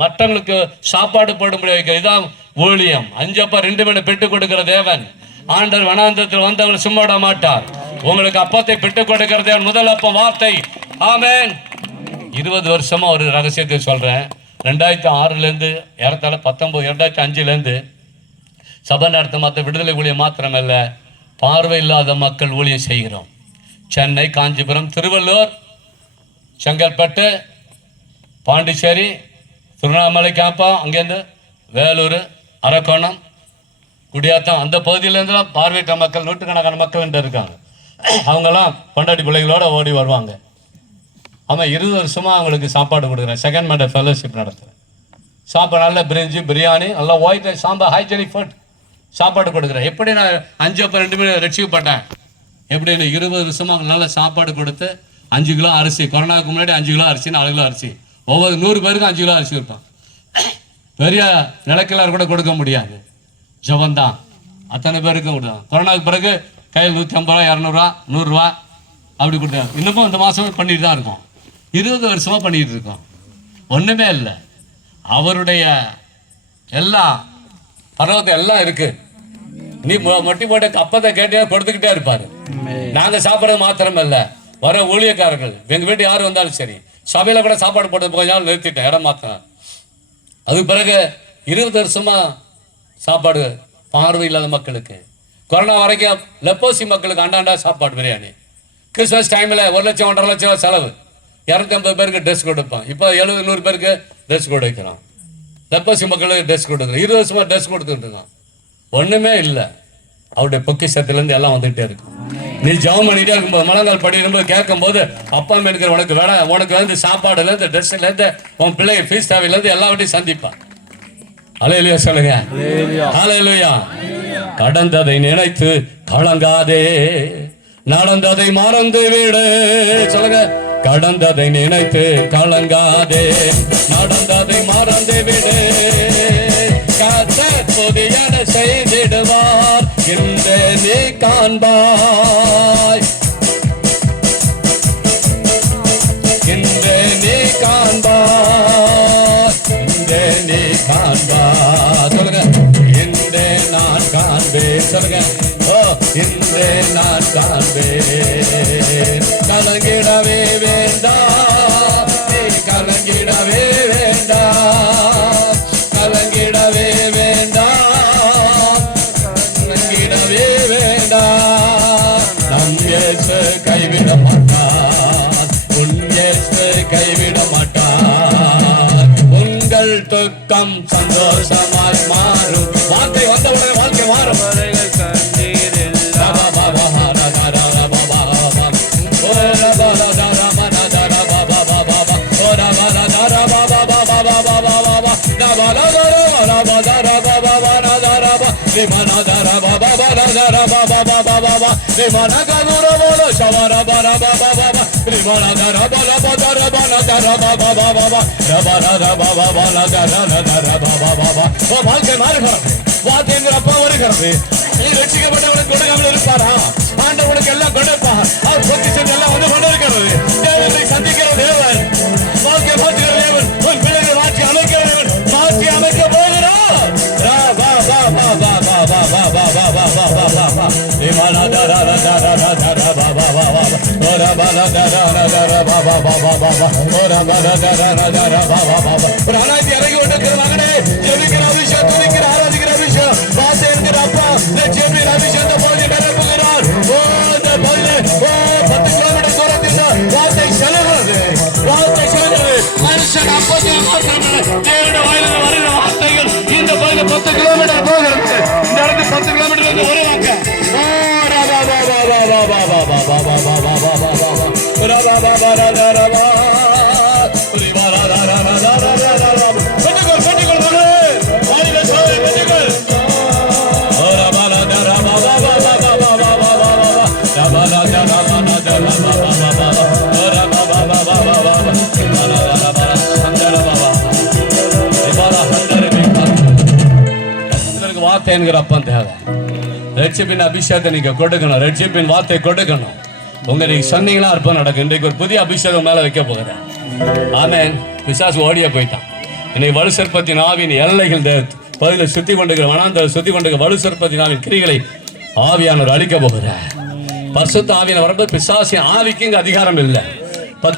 மற்றவங்களுக்கு சாப்பாடு போடும்படி வைக்க. இதான் ஊழியம். 5 அப்பா 2 மீனை பெற்றுக் கொடுக்கிற தேவன். ஆண்டவர் வனாந்தரத்தில் வந்தவங்களை சும்மா விட மாட்டார். உங்களுக்கு அப்பத்தை பெற்றுக் கொடுக்கிற தேவன். முதல் அப்பம் வார்த்தை. ஆமென். 20 வருஷமா ஒரு ரகசியத்தை சொல்றேன். 2006லேருந்து ஏறத்தாழ 2005லேருந்து சபை நடத்த மற்ற விடுதலை ஊழியம் மாத்திரமல்ல, பார்வை இல்லாத மக்கள் ஊழியம் செய்கிறோம். சென்னை, காஞ்சிபுரம், திருவள்ளூர், செங்கல்பட்டு, பாண்டிச்சேரி, திருவண்ணாமலை கேம்பம், அங்கேருந்து வேலூர், அரக்கோணம், குடியாத்தம், அந்த பகுதியிலேருந்துலாம் பார்வையற்ற மக்கள் நூற்றுக்கணக்கான மக்கள் என்று இருக்காங்க. அவங்கெல்லாம் கொண்டாடி பிள்ளைகளோட ஓடி வருவாங்க. ஆமாம், 20 வருஷமாக அவங்களுக்கு சாப்பாடு கொடுக்குறேன். செகண்ட் மேண்டே ஃபெலோஷிப் நடத்துகிறேன். சாப்பாடு நல்ல பிரியாணி, நல்லா white rice, sambar, hygienic food சாப்பாடு கொடுக்குறேன். எப்படி நான் 5 அப்பா 2 மீன் ரட்சிக்கப்பட்டேன்? எப்படின்னு 20 வருஷமாக நல்ல சாப்பாடு கொடுத்து 5 கிலோ அரிசி, கொரோனாவுக்கு முன்னாடி 5 கிலோ அரிசி, 4 கிலோ அரிசி, ஒவ்வொரு 100 பேருக்கும் 5 கிலோ அரிசி இருப்பான். பெரிய நிலக்கிழார் கூட கொடுக்க முடியாது, ஜபந்தான் அத்தனை பேருக்கும் கொடுத்தாங்க. கொரோனாவுக்கு பிறகு கையில் 150 ரூபா, 200 ரூபா, 100 ரூபா அப்படி கொடுத்தாங்க. இன்னமும் இந்த மாதம் பண்ணிட்டு தான் இருக்கோம். 20 வருஷமாக பண்ணிகிட்டு இருக்கோம். ஒன்றுமே இல்லை. அவருடைய எல்லா பரவத்தை எல்லாம் இருக்கு. நீ மொட்டி போட்ட அப்பத்தை கேட்டே கொடுத்துக்கிட்டே இருப்பாரு. நாங்கள் சாப்பிட்றது மாத்திரம் இல்லை, வர ஊழியக்காரர்கள் எங்கள் வீட்டு யார் வந்தாலும் சரி, சபையில் கூட சாப்பாடு போட்டு கொஞ்ச நாள் நிறுத்திட்டேன், இடம் மாற்றினேன். அதுக்கு பிறகு 20 வருஷமா சாப்பாடு பார்வை இல்லாத மக்களுக்கு. கொரோனா வரைக்கும் லெப்போசி மக்களுக்கு அண்டாண்டா சாப்பாடு பிரியாணி. கிறிஸ்மஸ் டைமில் 1 லட்சம் 1.5 லட்சம் செலவு, 250 பேருக்கு ட்ரெஸ் கொடுப்பான். இப்போ 70-100 பேருக்கு ட்ரெஸ் கொடுக்குறான். லெப்போசி மக்களுக்கு ட்ரெஸ் கொடுக்குறோம். 20 வருஷமா ட்ரெஸ் கொடுத்துட்டு இருக்கான். ஒன்றுமே இல்லை. அவருடைய பொக்கிஷத்துலேருந்து எல்லாம் வந்துகிட்டே இருக்கும். நீ ஜெபம் பண்ணிகிட்டே இருக்கும்போது, முழங்கால் படிக்கும்போது, கேட்கும்போது, அப்பா அம்மா இருக்கிற உனக்கு வேணாம், உனக்கு வந்து சாப்பாடுலேருந்து ட்ரெஸ்ஸுலேருந்து உன் பிள்ளைங்க ஃபீஸ் தேவையிலேருந்து எல்லாவற்றையும் சந்திப்பான். அல்லேலூயா சொல்லுங்க. அல்லேலூயா. கடந்ததை நினைத்து கலங்காதே, நடந்ததை மறந்து விடு. சொல்லுங்க. கடந்ததை நினைத்து கலங்காதே, நடந்ததை மறந்து விடு. கர்த்தர் புதியன செய்திடுவார், இன்று நீ காண்பாய், இன்று நீ காண்பாய், இன்று நீ காண்பாய். சொல்லுங்க. இன்று நான் காண்பேன். சொல்லுங்க. ஓ, இன்று நான் காண்பேன். கலங்கிடவே வேண்டாம், நீ கலங்கிடவே வேண்டாம், கலங்கிடவே வேண்டாம், கலங்கிடவே வேண்டாம். நம் இயேசு கைவிட மாட்டார், உன் இயேசு கைவிட மாட்டார். உங்கள் துக்கம் சந்தோஷமாய் மாறும். வார்த்தை வந்தவுடனே வாழ்க்கை மாறும். வாழ்க்கை மாறுகிறது. வார்த்தை என்கிற அப்பா வருகிறது. நீ ரட்சிக்கப்பட்டவனுக்கு கொடுக்காமல் இருப்பாரா? ஆண்டவனுக்கு எல்லாம் கொடுப்பார். அவர் பொக்கிஷம் எல்லாம் வந்து கொண்டிருக்கிறது. தேவனை சந்திக்கிற தேவன், வாழ்க்கை மாற்றுகிற தேவன், உன் பிள்ளைகள் மாற்றி அமைக்கிற தேவன், மாற்றி அமைக்க போகிறார். ஒரு அனாதி இறங்கி கொண்டிருக்கிற மகனே, ஜெபிக்கிற அபிஷேகம், துதிக்கிற ஆராதிக்கிற அபிஷேகம், வாசை என்கிற அப்பா ஜெபிக்கிற அபிஷேகத்தை போது நிரப்புகிறார். ஓ இந்த பகுதியிலே 10 கிலோமீட்டர் தூரத்தில் வார்த்தை செல்கிறது. வார்த்தை செல்கிறது. மனுஷன் அப்பத்தில் மாத்திரமல்ல, தேவனுடைய வாயிலிருந்து வருகிற வார்த்தைகள் இந்த பகுதியில் 10 கிலோமீட்டர் போகிறது. இந்த இடத்துக்கு 10 கிலோமீட்டர் வந்து வருவாங்க. வார்த்தை என்கிற அப்பன் தேவை. ரட்சிப்பின் அபிஷேகத்தை நீங்க கொடுக்கணும். ரட்சிப்பின் வார்த்தை கொடுக்கணும். உங்க நீங்க சொன்னீங்களா அற்பம் நடக்கும். இன்றைக்கு ஒரு புதிய அபிஷேகம் மேல வைக்க போகிறேன். ஆமென். பிசாசு ஓடிய போயிட்டான். இன்னைக்கு வலு சர்ப்பத்தின் ஆவியின் எல்லைகள் பகுதியில் சுத்தி கொண்டிருக்கிற வனாந்தர சுத்தி கொண்டிருக்கிற வலு சர்ப்பத்தின் ஆவியின் கிரிகளை ஆவியானவர் அழிக்க போகிறார். பரிசுத்த ஆவியான வரும்போது பிசாசின் ஆவிக்கு இங்க அதிகாரம் இல்லை.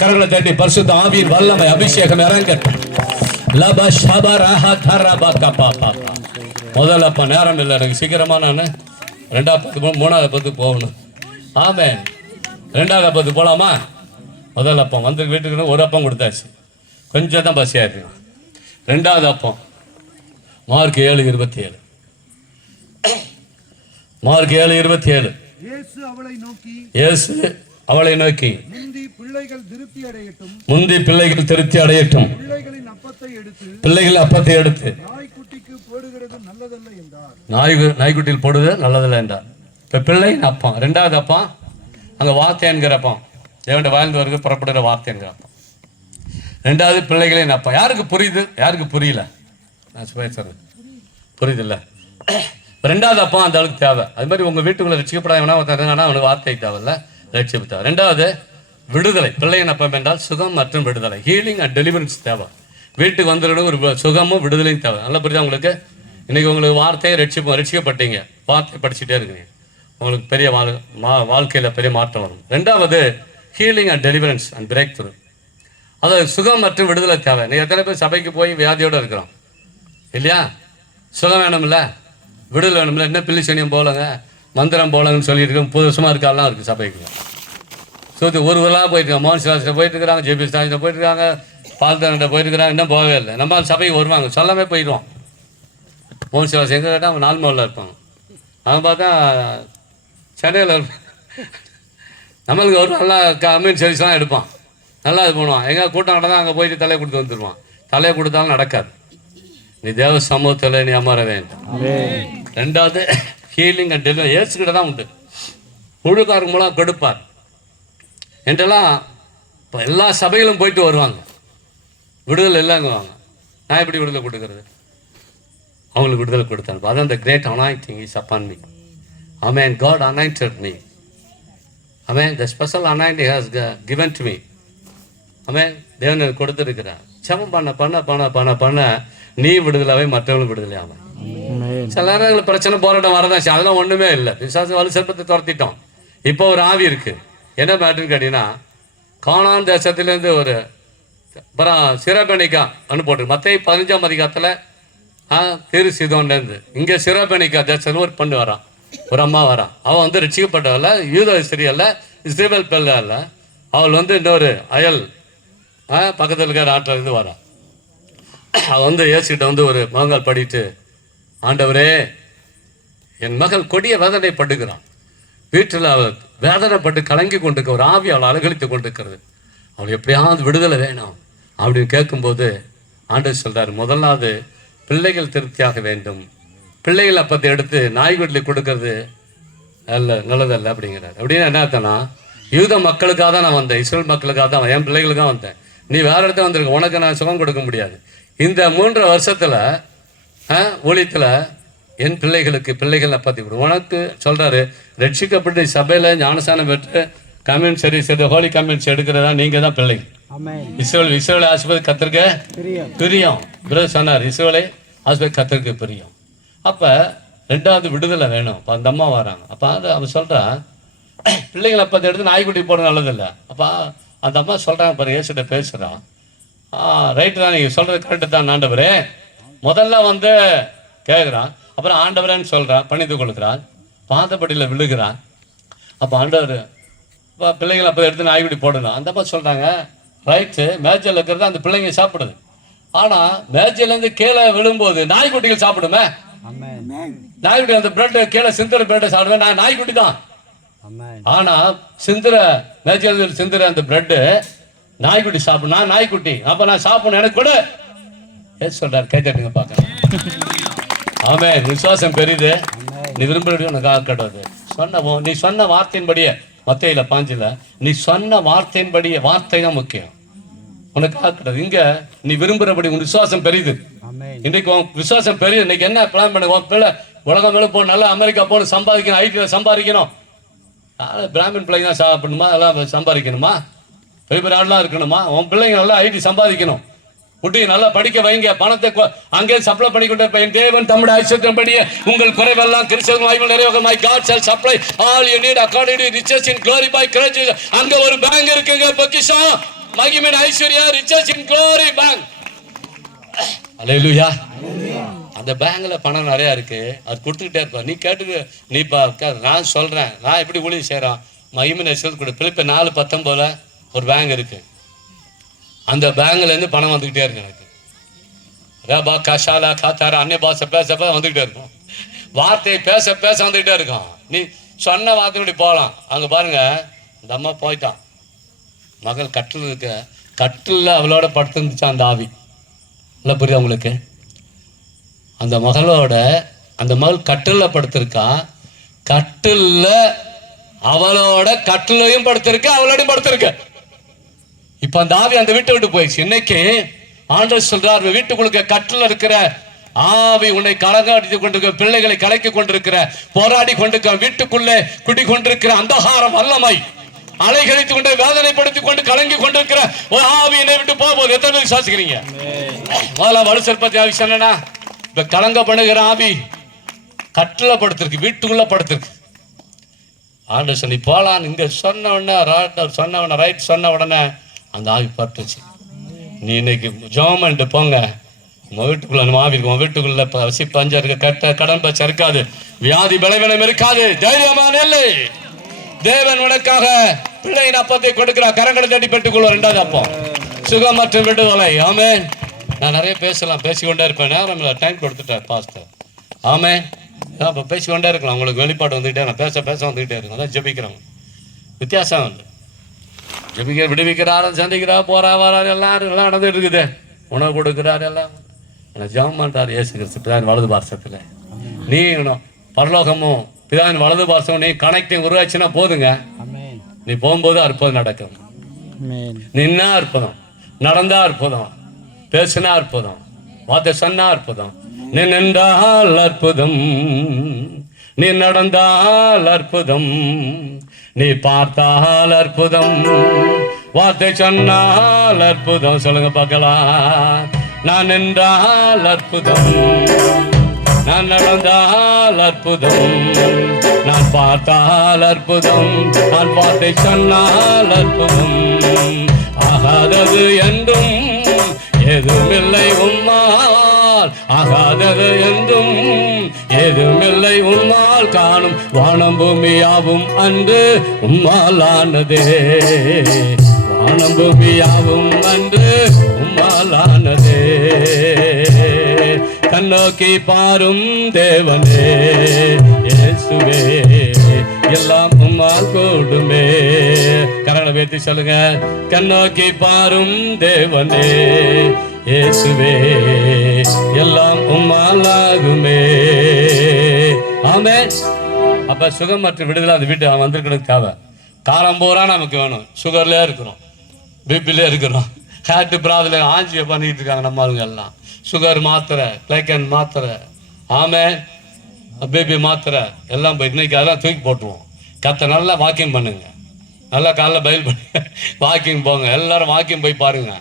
கரங்களை தட்டி பரிசுத்த ஆவியின் வல்லமை அபிஷேகம் இறங்கட்டும். முதல்ல அப்ப நேரம் இல்லை எனக்கு. சீக்கிரமா நான் 2வது 3வது போகணும். ஆமென். 2வது அப்பத்து போலாமா? முதல் அப்பம் வந்து வீட்டுக்கு ஒரு அப்பம் கொடுத்தாச்சு. கொஞ்சம் தான் பசியா இருக்கு. 2வது அப்பம் மார்க் 7:27. மார்க் 7:27. இயேசு அவளை நோக்கி முந்தி பிள்ளைகள் திருப்தி அடையட்டும். பிள்ளைகள் அப்பத்தை எடுத்து நாய்க்குட்டியில் போடுவது நல்லதல்ல என்றார். இப்ப பிள்ளை அப்பம். 2வது அப்பம் அங்க வார்த்தை என்கிற அப்பம், தேவனுடைய வாழ்ந்து வருகிற புறப்படுகிற வார்த்தை என்கிற அப்பம். 2வது பிள்ளைகளின் அப்பம். யாருக்கு புரியுது, யாருக்கு புரியல? நான் பேசுறது புரியுது இல்ல? 2வது அப்பம் அந்த அளவுக்கு தேவை. அது மாதிரி உங்க வீட்டுக்குள்ள ரட்சிக்கப்படாதவனா அவனுக்கு வார்த்தை தேவையில்ல, ரட்சிப்பு தேவை. 2வது விடுதலை. பிள்ளையின் அப்பம் என்றால் சுகம் மற்றும் விடுதலை, ஹீலிங் அண்ட் டெலிவரன்ஸ் தேவை. வீட்டுக்கு வந்துடும் ஒரு சுகமும் விடுதலையும் தேவை. நல்லா புரியுதா உங்களுக்கு? இன்னைக்கு உங்களுக்கு வார்த்தையை ரட்சிக்கப்பட்டீங்க, வார்த்தை படிச்சுட்டே இருக்கிறீங்க, உங்களுக்கு பெரிய வாழ்க்கையில் பெரிய மாற்றம் வரும். 2வது healing and deliverance and break through. அதாவது சுகம் மற்றும் விடுதலை தேவை. நீ எத்தனை பேர் சபைக்கு போய் வியாதியோடு இருக்கிறோம் இல்லையா? சுகம் வேணும்ல, விடுதலை வேணும்ல. என்ன பில்லி சனியம் போலங்க, மந்திரம் போலங்கன்னு சொல்லியிருக்கோம். புதுசமாக இருக்காலாம் இருக்குது சபைக்கு. ஊருவெல்லாம் போயிருக்காங்க. மோகன் சிலாசில் போயிட்டு இருக்கிறாங்க, ஜேபி ஸ்டாலில் போயிட்டு இருக்காங்க, பால்தன்கிட்ட போயிட்டு இருக்கிறாங்க. இன்னும் போகவே இல்லை. நம்ம சபைக்கு வருவாங்க, சொல்லாமே போயிடுவோம். மோகன் சிலாஸ் எங்கே கேட்டால் அவங்க 4 மாவில் இருப்பாங்க. அவன் பார்த்தா சென்னையில் இருப்பான். நம்மளுக்கு ஒரு நல்லா அமீன் சர்வீஸ்லாம் எடுப்பான், நல்லா இது பண்ணுவான். எங்கே கூட்டம் நடந்தால் அங்கே போயிட்டு தலையை கொடுத்து வந்துடுவான். தலையை கொடுத்தாலும் நடக்காது. நீ தேவ சமூகத்தில் நீ அமர வேண்டும். 2வது ஹீலிங் அண்ட் டெலிவரி. ஏசுக்கிட்ட தான் உண்டு. முழுக்காரங்க மூலம் கொடுப்பார் என்றெல்லாம் இப்போ எல்லா சபைகளும் போயிட்டு வருவாங்க. விடுதலை இல்லைங்குவாங்க. நான் எப்படி விடுதலை கொடுக்கறது? அவங்களுக்கு விடுதலை கொடுத்தாங்க. அதான் the great anointing is upon me. Amen. God anointed me. Amen. The special anointing has given to me. Amen. தேவன் கொடுத்துருக்கிறார். சமம் பண்ண பண்ண பண்ண பண்ண பண்ண நீ விடுதலாவே மற்றவங்களும் விடுதலை ஆகும். சில நேரங்கள் பிரச்சனை போராட்டம் வரதான். அதெல்லாம் ஒன்றுமே இல்லை. பிசாசு வலு சர்ப்பத்தை துரத்திட்டோம். இப்போ ஒரு ஆவி இருக்கு. என்ன மேட்டுன்னு கேட்டீங்கன்னா, கானான் தேசத்திலேருந்து ஒரு சிரபெனிக்கா அனுப்பிட்டு மத்திய 15ஆம் அதிகாரத்தில் திரு சிதோன்லேருந்து இங்கே சிரபெனிக்கா தேசத்தில் ஒரு பெண்ணு வரான், ஒரு அம்மா வரான். அவள் வந்து ரட்சிக்கப்பட்டவல்ல, யூத ஸ்திரியல்ல, இஸ்ரேல் பெல்ல அல்ல. அவள் வந்து இன்னொரு அயல் பக்கத்தில் இருக்கிற நாட்டிலேருந்து வரான். அவள் வந்து இயேசுகிட்ட வந்து ஒரு முழங்கால் படிட்டு, ஆண்டவரே என் மகள் கொடிய வேதனை பட்டுக்கிறான், வீட்டில் அவள் வேதனைப்பட்டு கலங்கி கொண்டிருக்க ஒரு ஆவி அவளை அலகழித்து கொண்டிருக்கிறது, அவள் எப்படியாவது விடுதலை வேணும் அப்படின்னு கேட்கும்போது ஆண்டவர் சொல்கிறார், முதலாவது பிள்ளைகள் திருப்தியாக வேண்டும். பிள்ளைகள் அப்பத்தை எடுத்து நாய்க்குட்டில் கொடுக்கறது நல்லதல்ல அப்படிங்கிறார். அப்படின்னா என்ன அர்த்தம்னா, யூத மக்களுக்காக தான் நான் வந்தேன், இஸ்ரேல் மக்களுக்காக தான், என் பிள்ளைகளுக்காக வந்தேன். நீ வேற இடத்த வந்திருக்க, உனக்கு நான் சுகம் கொடுக்க முடியாது. இந்த 3 வருஷத்தில் ஊழியத்தில் என் பிள்ளைகள் அப்பத்தி கொடு. உனக்கு சொல்றாரு, ரட்சிக்கப்பட்டு சபையில ஞானஸ்நானம் பெற்று கம்யூனிட் சர்வீஸ் ஹோலி கம்யூனிட்ஸ் எடுக்கிறதா நீங்க தான் பிள்ளைங்க. இஸ்ரவேல் ஆசிர்வாத கத்திருக்க பிரியம். பிரதர் சொன்னார், இஸ்ரவேலை ஆசிர்வாத கத்திருக்க பிரியம். அப்ப 2வது விடுதலை வேணும். அப்போ அந்த அம்மா வராங்க. அப்போ அவன் சொல்றா, பிள்ளைங்களை அப்போ எடுத்து நாய்க்குட்டி போட நல்லதில்லை. அப்போ அந்த அம்மா சொல்றாங்க பாரு, இயேசுகிட்ட பேசுறான். ரைட்டு தான், நீங்கள் சொல்றது கரெக்டு தான் ஆண்டவரே. முதல்ல கேட்குறான், அப்புறம் ஆண்டவரேன்னு சொல்கிறான், பணிந்து கொடுக்குறான், பாதப்படியில் விழுகிறான். அப்போ ஆண்டவர் இப்போ பிள்ளைங்களை அப்போ எடுத்து நாய்க்குட்டி போடணும். அந்த அம்மா சொல்கிறாங்க, ரைட்டு, மேஜையில் இருக்கிறது அந்த பிள்ளைங்க சாப்பிடுது. ஆனால் மேஜையிலேருந்து கீழே விழும்போது நாய்க்குட்டிகள் சாப்பிடுமே. நாய்க்குட்டி அந்த பிரெட்டை கீழே சிந்துற பிரெட்டை சாப்பிடுவேன், நான் நாய்க்குட்டி தான். ஆனா மேஜையில் சிந்துற அந்த பிரெட்டு நாய்க்குட்டி சாப்பிடும், நான் நாய்க்குட்டி, அப்ப நான் சாப்பிடணும், எனக்கு கூட சொல்றாரு. கை தட்டுங்க பார்க்க. ஆமே, விசுவாசம் பெரிது, நீ விரும்புறது உனக்கு ஆக்கப்படுது. நீ சொன்ன வார்த்தையின்படியே, மத்தேயுல 5 நீ சொன்ன வார்த்தையின்படியே, வார்த்தை தான் முக்கியம், உனக்கு ஆக்கப்படுது. இங்க நீ விரும்புறபடி உன் விசுவாசம் பெரிது. இன்றைக்கு உன் விசுவாசம் பெரிய. இன்னைக்கு என்ன பிளான் பண்ணு, உன் பிள்ளை உலகம் மேலே போகணும், நல்லா அமெரிக்கா போகணும், சம்பாதிக்கணும், ஐடியில் சம்பாதிக்கணும். பிராமின் பிள்ளைங்க தான் சாப்பிடணுமா, அதெல்லாம் சம்பாதிக்கணுமா, பெரிய பெரிய ஆடெலாம் இருக்கணுமா? உன் பிள்ளைங்க நல்லா ஐடி சம்பாதிக்கணும், குட்டி நல்லா படிக்க வைங்க, பணத்தை அங்கே சப்ளை பண்ணிக்கொண்டே இருப்பேன். தேவன் தம்முடைய ஐஸ்வர்யத்தின்படியே உங்கள் குறைவெல்லாம் கிறிஸ்துவின் மகிமையில் நிறைவாக my God shall supply all you need according to riches in glory by Christ Jesus. அங்க ஒரு பேங்க் இருக்குங்க, பொக்கிஷம், மகிமையின் Aishwarya, riches in glory bank. அல்லேலூயா. அந்த பேங்க்ல பணம் நிறையா இருக்கு, அது கொடுத்துக்கிட்டே இருப்பா. நீ கேட்டுக்கு, நீ நான் சொல்றேன், நான் எப்படி ஊழியம் செய்யறான், மகிமையின் ஐஸ்வர்யம் கொடு. பிலிப்பி 4:19 ஒரு பேங்க் இருக்கு, அந்த பேங்க்ல இருந்து பணம் வந்துகிட்டே இருக்கு. எனக்கு ரபா கஷாலா காத்தாரா அன்னை பாச பேச வந்துகிட்டே இருக்கும், வார்த்தையை பேச பேச வந்துகிட்டே இருக்கும். நீ சொன்ன வார்த்தை போகலாம். அங்க பாருங்க, இந்த அம்மா போயிட்டான், மகள் கட்டில் இருக்க, கட்டில் அவளோட படுத்துருந்துச்சான் அந்த ஆவி. இல்லை புரியுது உங்களுக்கு? அந்த மகள் கட்டில் படுத்திருக்கா, கட்டில் அவளோட கட்டிலையும் படுத்திருக்க, அவளோடையும் படுத்திருக்க. இப்ப அந்த ஆவி அந்த வீட்டை விட்டு போயிடுச்சு. இன்னைக்கு ஆண்டவர் சொல்றார், வீட்டுக்குள்ள கட்டில் இருக்கிற ஆவி உன்னை கலங்காடி கொண்டிருக்க, பிள்ளைகளை கலைக்க கொண்டிருக்கிற, போராடி கொண்டிருக்க, வீட்டுக்குள்ளே குடி கொண்டிருக்கிற அந்தகாரம் வல்லமை அலைகழித்து கொண்டு வேதனைப்படுத்திக் கொண்டு கலங்கி கொண்டிருக்கிற ஒரு ஆவி என்னை விட்டு போகும்போது எத்தனை பேர் விசுவாசிக்கிறீங்க? முதல்ல வலுசற்பத்தி ஆவி சொன்னா, இப்ப கலங்க பண்ணுகிற ஆவி கட்டில படுத்திருக்கு, வீட்டுக்குள்ள படுத்திருக்கு. ஆண்டவர் சொல்லி போலாம், இங்க சொன்ன உடனே ரைட் சொன்ன உடனே அந்த ஆவி பட்டுச்சு. நீ இன்னைக்கு ஜோமெண்ட் போங்க, உங்க வீட்டுக்குள்ள நம்ம ஆவி இருக்கு, உங்க வீட்டுக்குள்ள பசி பஞ்சம் இருக்க, கடன் பச்சை இருக்காது, வியாதி பலவீனம் இருக்காது, தைரியமான இல்லை. தேவன் உனக்காக பிள்ளையின் அப்பத்தை கொடுக்கிறார், கரங்களை தட்டி பெற்றுக்கொள்ள. 2வது அப்பம் சுகம் மற்றும் விடுதலை. ஆமென். நான் நிறைய பேசலாம், பேசிக்கொண்டே இருப்பேன், நேரம் டைம் கொடுத்துட்டேன் பாஸ்டர். ஆமென். அப்போ பேசிக்கொண்டே இருக்கலாம், உங்களுக்கு வெளிப்பாடு வந்துக்கிட்டே, நான் பேச வந்துக்கிட்டே இருக்கும். அதான் ஜெபிக்கிறோம், வித்தியாசம் வந்து ஜெபிக்க, விடுவிக்கிறார், சந்திக்கிறார், போறா வராரு, எல்லாம் நடந்துட்டு இருக்குது, உணவு கொடுக்குறாரு, எல்லாம் ஜெபம் பண்றாரு. இயேசு கிறிஸ்து பிதாவின் வலது பார்சத்துல நீ பரலோகமும் பிதாவின் வலது பார்சம் நீ கனெக்டிங் உருவாச்சுன்னா போதுங்க. நீ போகும்போது அற்புதம் நடக்கும். நின்னா அற்புதம், நடந்தா அற்புதம், பேசினா அற்புதம், வார்த்தை சொன்னா அற்புதம். நீ நின்றால் அற்புதம், நீ நடந்தால் அற்புதம், நீ பார்த்தால் அற்புதம், வார்த்தை சொன்னால் அற்புதம். சொல்லுங்க பார்க்கலாம். நான் நின்றால் அற்புதம், நான் நடந்தால் அற்புதம், நான் பார்த்தால் அற்புதம், நான் வார்த்தை சொன்னால் அற்புதம். ஆகாதது என்றும் எதுவுமில்லை உம்மால், ஆகாதது என்றும் எதுவுமில்லை உம்மால், காணும் வானம் பூமியாவும் அன்று உம்மால் ஆனதே, வானம் பூமியாவும் அன்று உம்மால் ஆனதே. கண்ணோக்கி பாரும் தேவனே இயேசுவே, எல்லாம் உம்மால் கூடுமே. கரங்களை உயர்த்தி சொல்லுங்க, கண்ணோக்கி பாரும் தேவனே இயேசுவே, எல்லாம் உம்மால் ஆகுமே. ஆமென். அப்ப சுகம் மற்றும் விடுதலை அந்த வீட்டு வந்திருக்கிறது தேவை. காரம் போறா நமக்கு வேணும். சுகர்லயே இருக்கிறோம், பிபிலே இருக்கிறோம், ஹார்ட் ப்ராப்ளம் ஆஞ்சியை பண்ணிட்டு இருக்காங்க நம்ம ஆளுங்க எல்லாம். சுகர் மாத்திரை, கிளைக்கன் மாத்திரை. ஆமென். பேபி மாத்திரை எல்லாம் போய் இன்னைக்கு அதெல்லாம் தூக்கி போட்டுருவோம். நல்லா வாக்கிங் பண்ணுங்க, நல்லா காலைல பயில் பண்ணுங்க, வாக்கிங் போங்க, எல்லாரும் வாக்கிங் போய் பாருங்க,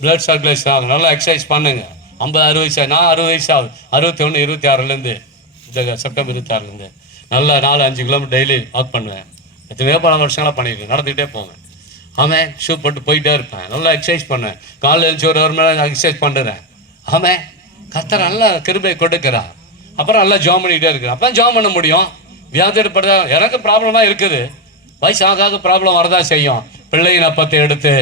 பிளட் சர்க்குலேஷன் ஆகும். நல்லா எக்ஸசைஸ் பண்ணுங்க. 50-60 வயசு, நான் 60 வயசு ஆகுது, 61 26லேருந்து இந்த செப்டம்பர் 26லேருந்து நல்லா 4-5 கிலோமீட்டர் டெய்லி வாக் பண்ணுவேன். எத்தனையோ பல வருஷங்களாக பண்ணியிருக்கேன். நடந்துக்கிட்டே போவேன். ஆமாம், ஷூ போட்டு போயிட்டே இருப்பேன். நல்லா எக்ஸசைஸ் பண்ணுவேன். காலையில் எழுந்து ஒரு மணி நேரம் எக்ஸசைஸ் பண்ணுறேன். ஆமாம், கர்த்தர் நல்லா கிருபை கொடுக்குறா. அப்புறம் நல்லா ஜாம் பண்ணிக்கிட்டே இருக்கிறேன். அப்போ ஜாம் பண்ண முடியும். வியாதிப்படுற எனக்கு ப்ராப்ளமாக இருக்குது. வயசு ஆகாத ப்ராப்ளம் வரதான் செய்யும். பிள்ளையின் அப்பத்தை எடுத்து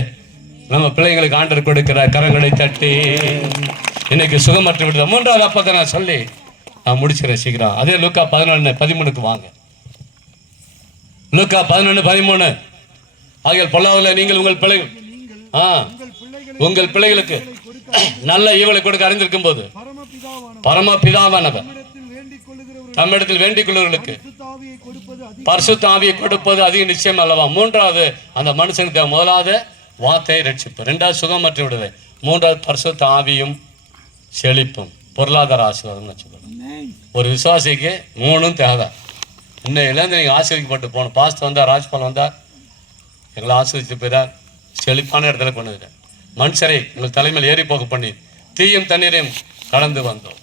நம்ம பிள்ளைங்களுக்கு ஆண்டர் கொடுக்கிற கரங்களை தட்டி இன்னைக்கு சுகமற்று விடுத 3வது அப்பத்தை நான் சொல்லி நான் முடிச்சுக்கிறேன் சீக்கிரம். அதே லூக்கா 11:13 வாங்க. லூக்கா 11:13 ஆகியால் பொல்லாதவர்களே, நீங்கள் உங்கள் பிள்ளைகளுக்கு நல்ல ஈவலை கொடுக்க அறிந்திருக்கும் போது பரமபிதாவானவர் நம்மிடத்தில் வேண்டிக் கொள்ளுவர்களுக்கு பரிசுத்த ஆவியை கொடுப்பது அதிக நிச்சயம் அல்லவா. 3வது அந்த மனுஷனுக்கு 1வது வார்த்தை ரட்சிப்பு, 2வது சுகம் மற்றும் விடுதலை, 3வது பரிசுத்த ஆவியும் செழிப்பும் பொருளாதார ஆசீர்வாதம் வச்சுக்கணும். ஒரு விசுவாசிக்கு 3ம் தேவை. இன்னையிலேருந்து நீங்கள் ஆசீர்வதிக்கப்பட்டு போகணும். பாஸ்ட் வந்தால், ராஜ்பால் வந்தால் எங்களை ஆசீர்வதித்து போயிடார். செழிப்பான இடத்துல கொண்டு வந்துட்டார். மனுஷரை எங்கள் தலைமையில் ஏறி போக பண்ணி தீயும் தண்ணீரையும் கடந்து வந்தோம்.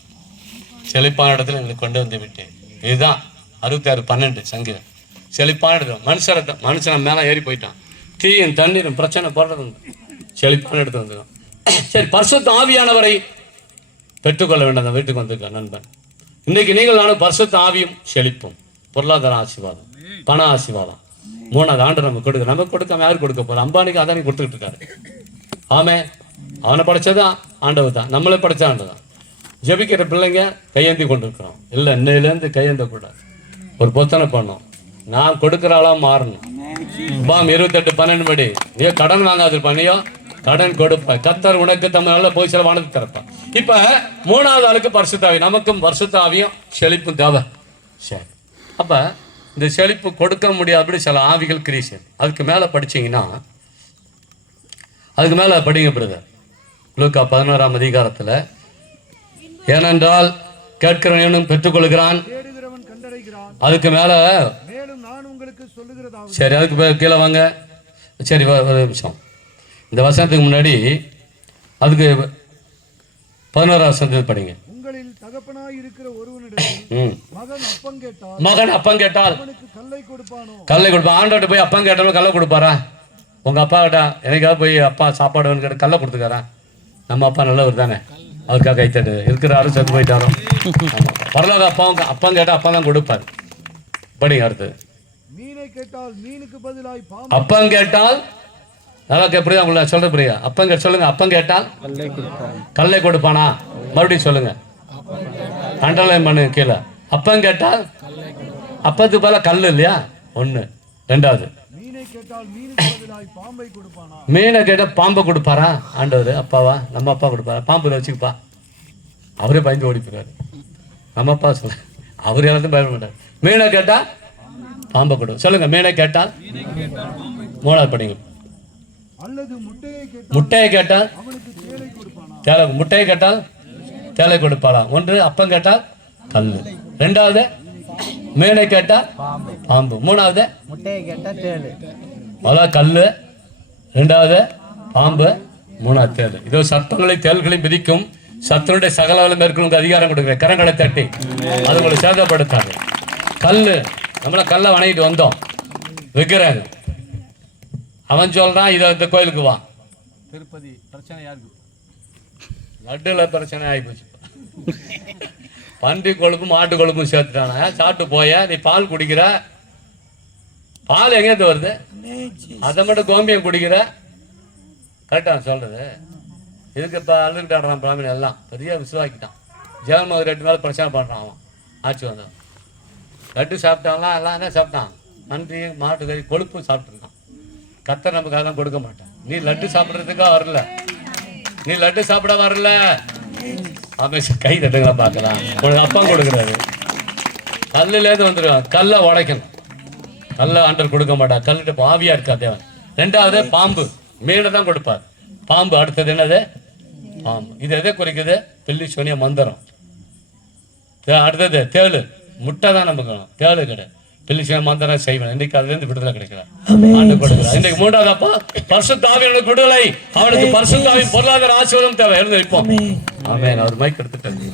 செழிப்பான இடத்துல எங்களுக்கு கொண்டு வந்து விட்டேன். இதுதான் 66:12 சங்கீதம். செழிப்பான இடத்துல மனுஷனை மேலே ஏறி போயிட்டான். தீயும் தண்ணீரும் பிரச்சனை போடுறது செழிப்பான இடத்துல வந்துடும். சரி, பரிசுத்த ஆவியானவரை பெற்றுக்கொள்ள வேண்டாம். வீட்டுக்கு வந்திருக்க நண்பன், இன்னைக்கு நீங்கள் நானும் பரிசுத்த ஆவியும் செழிப்பும் பொருளாதார ஆசீர்வாதம், பண ஆசீர்வாதம் 3வது ஆண்டு நமக்கு கொடுக்காம யாரு கொடுக்க போற? அம்பானிக்கு அதானி கொடுத்துக்கிட்டு இருக்காரு. ஆமே, அவனை படைச்சதான் ஆண்டவர் தான், நம்மளே படைச்ச ஆண்டு தான். ஜெபிக்கிற பிள்ளைங்க கையேந்தி கொண்டு இருக்கிறோம். இல்லை, இன்னையிலேருந்து கையேந்த கூடாது. ஒரு பொத்தனை பண்ணோம். நான் கொடுக்குற ஆளா மாறணும். 28:12 படி நீ கடன் வாங்காது பண்ணியோ கடன் கொடுப்ப, கர்த்தர் உனக்கு தம்ம நல்ல போய் சில வானத்தை திறப்பான். இப்ப 3வது ஆளுக்கு பரிசுத்தாவி, நமக்கும் பரிசுத்தாவியும் செழிப்பும் தேவை. சரி, அப்ப இந்த செழிப்பு கொடுக்க முடியாதபடி சில ஆவிகள் கிரீசன். அதுக்கு மேல படிச்சீங்கன்னா, அதுக்கு மேல படிங்க பிரதர். லூக்கா 11ஆம் அதிகாரத்துல, ஏனென்றால் கேட்கிறவனும் பெற்றுக்கொள்கிறான், அதுக்கு மேல சரி, அதுக்கு கீழே வாங்க. சரி, ஒரு நிமிஷம். இந்த வசனத்துக்கு முன்னாடி அதுக்கு 11ஆம் வசனத்தில் படிங்க. மகன் அப்பம் கேட்டால் கல்லை கொடுப்பான். ஆண்டவர்கிட்ட போய் அப்பம் கேட்டாலும் கல்லை கொடுப்பாரா? உங்க அப்பா கிட்ட எனக்காவது போய் அப்பா சாப்பாடு கேட்டு கல்லை கொடுத்துக்காரா? நம்ம அப்பா நல்லவர் தானே, அவருக்காக கைத்தட்டு. இருக்கிறாரும் செத்து போயிட்டாரோ. பரவாயில்ல, அப்பம் கேட்டால் அப்பா தான் கொடுப்பாரு. படிங்க அடுத்து. அப்பம் கேட்டால் நல்லா எப்படியா உங்களை சொல்ற பிரியா? அப்பங்க சொல்லுங்க. அப்பம் கேட்டால் கல்லை கொடுப்பானா? மறுபடியும் சொல்லுங்க, அண்டர்லைன் பண்ணுங்க கீழே. அப்பம் கேட்டால் அப்பத்துக்கு போல கல் இல்லையா? 1. 2வது மீனை கேட்டால் பாம்பை கொடுப்பாரா ஆண்டவர்? அப்பாவா? நம்ம அப்பா கொடுப்பாரா? பாம்பு வச்சுக்கப்பா, அவரே பயந்து ஓடி போயிறாரு. நம்ம அப்பா சொல்ல, அவர் எல்லாத்தையும் பயப்பட மாட்டார். மீனை கேட்டா பாம்பை கொடு. சொல்லுங்க, மீனை கேட்டால் 3வது படிங்க. முட்டையை கேட்டால் தேலை, முட்டையை கேட்டால் தேலை கொடுப்பாரா? 1. அப்பம் கேட்டால் கல். 2வது மீனை கேட்டால் பாம்பு. 3வது முட்டையை கேட்டால் தேலை. முதல்ல கல், 2வது பாம்பு, 3வது தேல். இதோ சர்ப்பங்களை தேல்களையும் பிரிக்கும், சத்துருடைய சகலவலும் மேற்கொள்ளுங்க அதிகாரம் கொடுக்குறேன். கரங்களை தட்டி அது உங்களை சேதப்படுத்தாது. கல், நம்மள கல்லை வணங்கிட்டு வந்தோம், விற்கிறாங்க. அவன் சொல்றான், இதை இந்த கோயிலுக்கு வா. திருப்பதி பிரச்சனை யாருக்கு? லட்டுல பிரச்சனை ஆகி போச்சு. பன்றி கொழுப்பும் மாட்டு கொழுப்பும் சேர்த்துட்டானா? சாப்பிட்டு போய நீ பால் குடிக்கிற, பால் எங்கேருந்து வருது? அதை மட்டும் கோம்பியம் குடிக்கிற. கரெக்டா சொல்றது? இதுக்கு இப்போ அழுதுகிட்டான் பிராமணன் எல்லாம் பெரிய விசுவாக்கிட்டான். ஜெகன்மோகன் ரெட்டு மேலே பிரச்சனை பண்ணுறான். அவன் ஆட்சி வந்தான், லட்டு சாப்பிட்டான்லாம். எல்லாம் என்ன சாப்பிட்டான்? பன்றி மாட்டு கறி கொழுப்பு சாப்பிட்டுருக்கான். கர்த்தர் நமக்கு அதெல்லாம் கொடுக்க மாட்டான். நீ லட்டு சாப்பிட்றதுக்காக வரல, நீ லட்டு சாப்பிட வரல. அவன் கை தட்டுங்களா பார்க்கலாம். உனக்கு அப்பம் கொடுக்குறாரு. கல்லுலேருந்து வந்துடுவான். கல்லை உடைக்கணும். கல்லை ஆண்டர் கொடுக்க மாட்டான். கல்லுட்டு ஆவியா இருக்கா தேவன். 2வது பாம்பு, மீனை தான் கொடுப்பார். பாம்பு. அடுத்தது என்னது? பாம்பு. இது எதை குறிக்குது? பில்லி சோனிய மந்திரம். அடுத்தது தேளு, முட்டை தான் நமக்கு வேணும், தேடு கிடையாது. பிள்ளைங்க மாந்தரம் செய்வேன். இன்னைக்கு அதுல இருந்து விடுதலை கிடைக்கிறார். ஆமென். ஆண்டு கொடுக்கிறார். இன்னைக்கு மூன்றாவது அப்பா பரிசுத்த ஆவியானவருக்கு விடுதலை. அவனுக்கு பரிசுத்த ஆவியின் பொருளாதார ஆசீர்வாதம் தேவை. எழுந்து வைப்போம். ஆமென். அவர் மைக் எடுத்துட்டாரு.